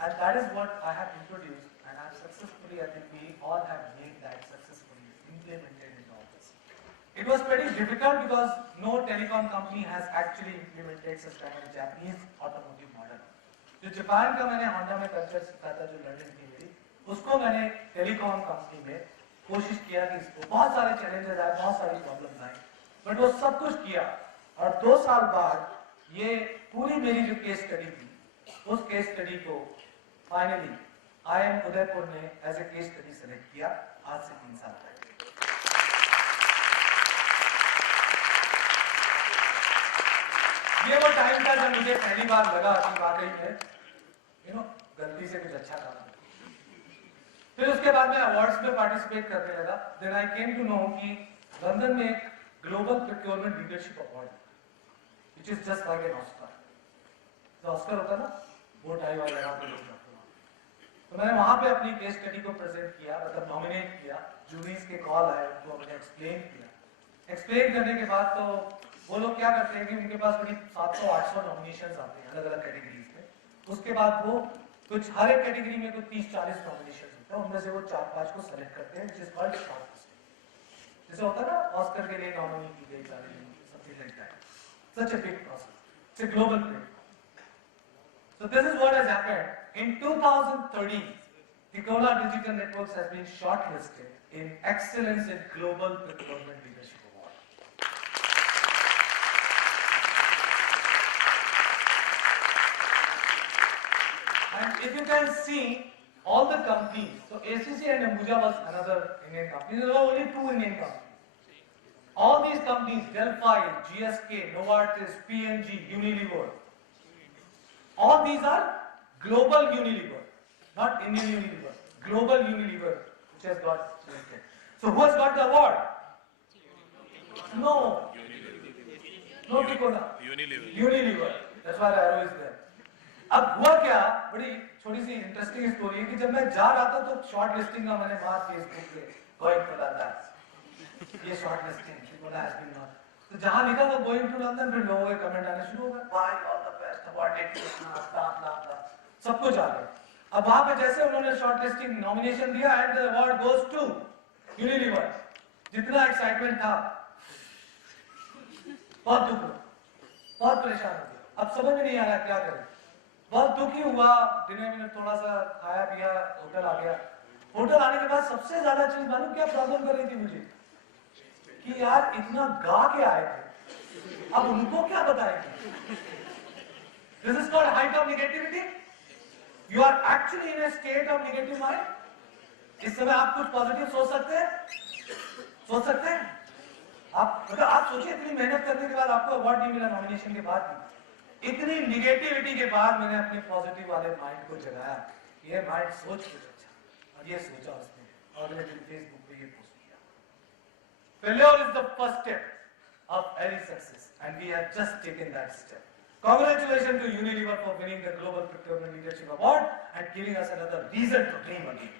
and that is what I have introduced, and I successfully, I think we all have made that successfully implemented in the office. It was pretty difficult because no telecom company has actually implemented such kind of Japanese automotive model. जो जापान का मैंने होंडा में कल्चर सीखा था, जो लर्निंग थी मेरी, उसको मैंने टेलीकॉम कंपनी में कोशिश किया कि इसको बहुत सारे चैलेंजेस आए, बहुत सारी प्रॉब्लम्स आई, बट वो सब कुछ किया। और 2 साल बाद ये पूरी मेरी जो केस स्टडी थी, उस केस स्टडी को फाइनली IIM उदयपुर ने as a case study select किया आज से 3 साल पहले। ये वो टाइम था जब मुझे पहली बार लगा कि वाकई में गलती से कुछ अच्छा काम किया। फिर उसके बाद मैं अवार्ड्स में पार्टिसिपेट करने लगा। Then I came to know कि लंदन में एक global procurement leadership award which is just like an Oscar. जो ऑस्कर होता है ना, वो टाई वाला लगा के लोग रखते हैं। तो मैंने वहां पे अपनी केस स्टडी को प्रेजेंट किया, मतलब नॉमिनेट किया। जूरीज के कॉल आए, उनको मैंने एक्सप्लेन किया। एक्सप्लेन करने के बाद तो वो लोग क्या करते हैं कि उनके पास बड़ी 700-800 नॉमिनेशंस आते हैं अलग अलग कैटेगरीज में। उसके बाद वो कुछ हर एक कैटेगरी में कुछ 30-40 नॉमिनेशंस होते हैं, उनमें से वो 4-5 को सेलेक्ट करते हैं, जिस कॉल्ड शॉर्टलिस्ट। जैसे होता है ना, ऑस्कर के लिए नॉमिनी की गई जा रही है, something like that. Such a big process, it's a global thing. So this is what has happened. In 2013, Ticola Digital Networks has been shortlisted in Excellence in Global Procurement Leadership Award. And if you can see all the companies, so ACC and Ambuja was another Indian company. There are only 2 Indian companies. All these companies, Delphi, GSK, Novartis, P&G, Unilever, all these are global Unilever, not Indian Unilever, global Unilever, which has got selected. So who has got the award? No. No Ticola. Unilever. That's why the arrow is there. अब हुआ क्या, बड़ी छोटी सी इंटरेस्टिंग स्टोरी है कि जब मैं जा रहा था तो शॉर्ट लिस्टिंग का मैंने बात फेसबुक पे गोइंग टू लंदन, ये short listing Ticola has been not. तो जहां लिखा था गोइंग टू लंदन, फिर लोगों के कमेंट आने शुरू हो गए, भाई ऑल द बेस्ट, अवॉर्डेड, सब कुछ आ गया। अब वहां पे जैसे उन्होंने शॉर्ट लिस्टिंग नॉमिनेशन दिया and the award goes to Unilever, जितना एक्साइटमेंट था, बहुत दुख हुआ, बहुत परेशान हो गया। अब समझ में नहीं आ रहा क्या करें, बहुत दुखी हुआ। दिन में थोड़ा सा खाया पिया, होटल आ गया। होटल आने के बाद सबसे ज्यादा चीज मालूम क्या प्रॉब्लम कर रही थी मुझे, कि यार इतना गा के आए थे, अब उनको क्या बताएंगे। This is called height of negativity. You are actually in a state of negative mind. इस समय आप कुछ पॉजिटिव सोच सकते हैं, सोच सकते हैं आप, मतलब आप सोचिए इतनी मेहनत करने के बाद आपको अवार्ड नहीं मिला, नॉमिनेशन के बाद भी, इतनी निगेटिविटी के बाद मैंने अपने पॉजिटिव वाले माइंड को जगाया, ये माइंड सोच कुछ अच्छा, और ये सोचा उसने, और अगले दिन फेसबुक पे ये पोस्ट किया। Failure is the first step of any success, and we have just taken that step. Congratulations to Unilever for winning the Global Procurement Leadership Award and giving us another reason to dream again.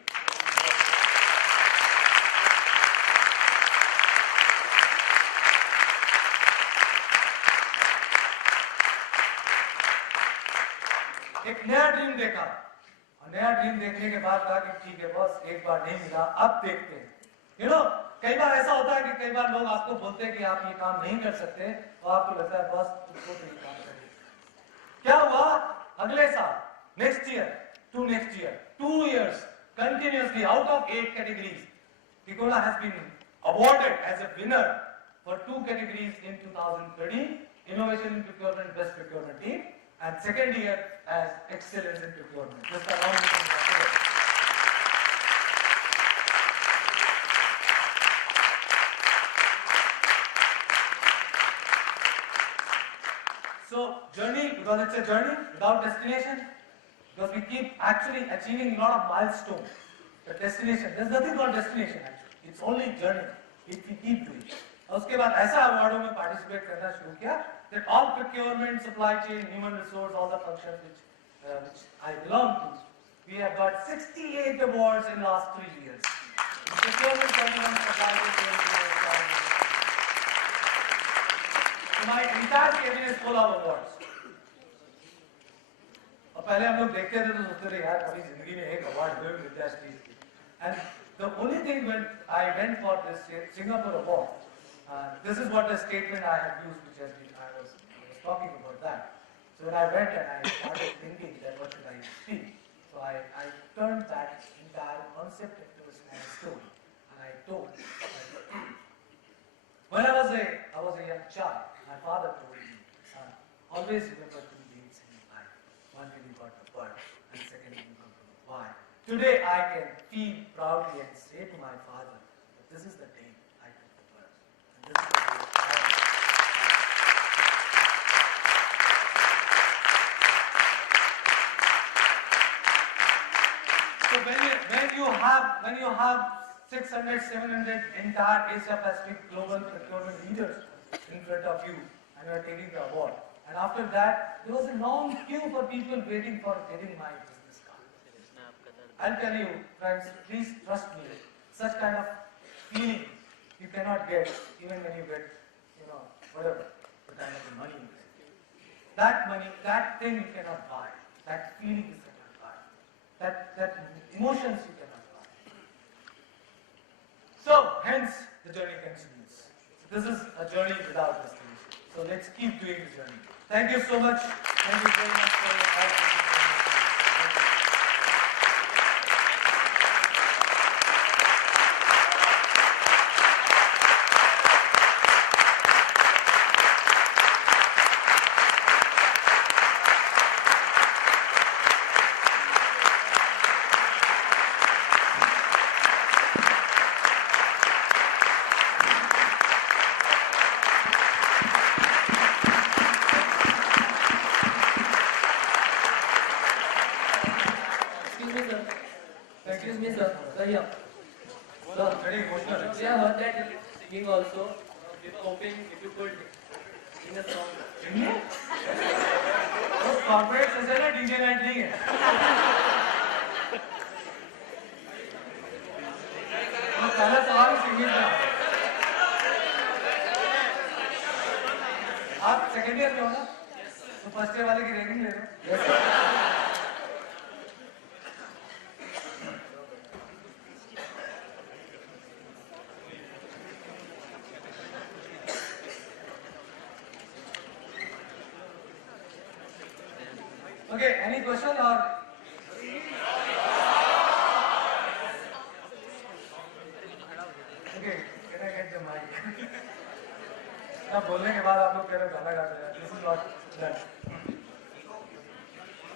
एक नया ड्रीम देखा, और नया ड्रीम देखने के बाद कहा कि ठीक है बॉस, एक बार नहीं मिला, अब देखते हैं। कई बार ऐसा होता है कि कई बार लोग आपको बोलते हैं कि आप ये काम नहीं कर सकते, और आपको लगता है बॉस तुमको तो ये काम करें। क्या हुआ, अगले साल, next year, 2 years continuously out of 8 categories, Ticola has been awarded as a winner for 2 categories in 2013, Innovation in Procurement, Best Procurement Team, and second year as Excellence in Procurement. Just a round of applause. So journey, because it's a journey without destination, because we keep actually achieving a lot of milestones. The destination, there's nothing called destination actually. It's only journey if we keep doing. और उसके बाद ऐसा अवार्डों में पार्टिसिपेट करना शुरू किया that all procurement, supply chain, human resource, all the functions which I belong to, we have got 68 awards in last 3 years. Procurement, government, supply chain, so my entire cabinet is full of awards. और पहले हम लोग देखते थे तो सोचते थे यार कभी जिंदगी में एक अवार्ड जरूर मिलता है स्टेज पे. And the only thing when I went for this Singapore award, this is what the statement I have used, which has been, I was talking about that. So when I went and I started thinking that what should I speak, so I turned that entire concept into a small story, and I told that when I was a young child, my father told me, son, always remember two dates in your life. One day you got the bird, and secondly you got the why. Today I can feel proudly and say to my father that this is the day I took the bird. And this is the day So when you have 600, 700 entire Asia Pacific global procurement leaders in front of you, and you are taking the award, and after that there was a long queue for people waiting for getting my business card. I'll tell you, friends, please trust me. Such kind of feeling you cannot get even when you get, whatever the kind of money you get. That money, that thing you cannot buy. That feeling you cannot buy. That emotions you cannot buy. So, hence, the journey continues. This is a journey without destination. So, let's keep doing the journey. Thank you so much. Thank you very much for your time. Thank you. Excuse me, sir. Sir, here. Sir, Very emotional. we have heard that you're singing also. We were hoping if you could sing a song. तो कॉर्पोरेट से ना डीजे नाइट नहीं है तो पहला सवाल सिंगिंग का आप सेकेंड ईयर में हो ना तो फर्स्ट ईयर वाले की रैंकिंग ले लो Okay, any question or? Okay, can I get the mic? अब बोलने के बाद आप लोग कह रहे हो गाना गा रहे हैं. This is not done.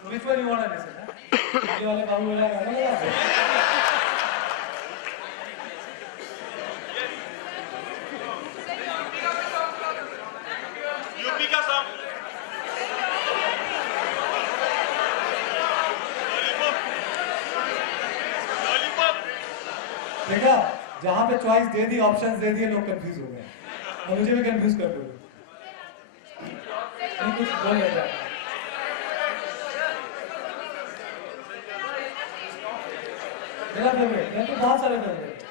So which one you want to listen? ये वाले बाबू वाला गाना लगा दे. यूपी का सॉन्ग देखा जहाँ पे चॉइस दे दी ऑप्शंस दे दिए लोग कंफ्यूज हो गए और मुझे भी कंफ्यूज कर दो नहीं कुछ बोल नहीं रहा मेरा फेवरेट मैं तो बहुत सारे favourite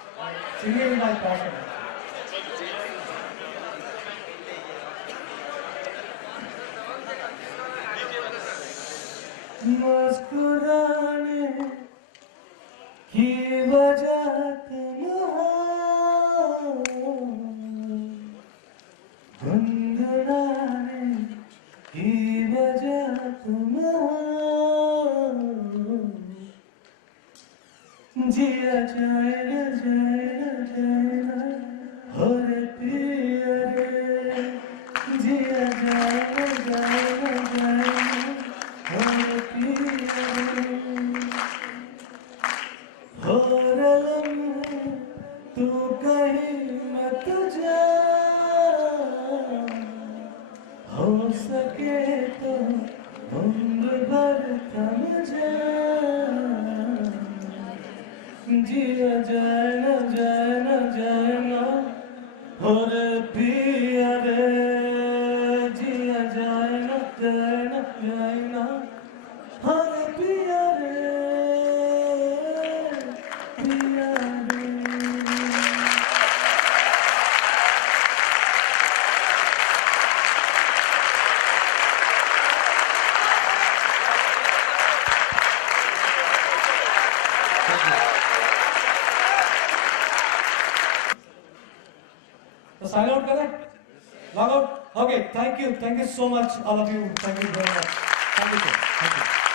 singing is my passion मुस्कुराने की वजह तुम हो गुनगुनाने की वजह तुम हो जिया जाए न जाए न हो रे पिया रे जिया जाए न जाए हो रे पिया हो रे लम्हे तू कहीं मत जा हो सके तो उम्र भर थम जा जिया जाए न हो रे पिया रे जिया जाए न हो रे पिया रे पिया रे तो साइन आउट करें log out Okay, thank you so much, all of you. Thank you very much. Thank you, sir. Thank you.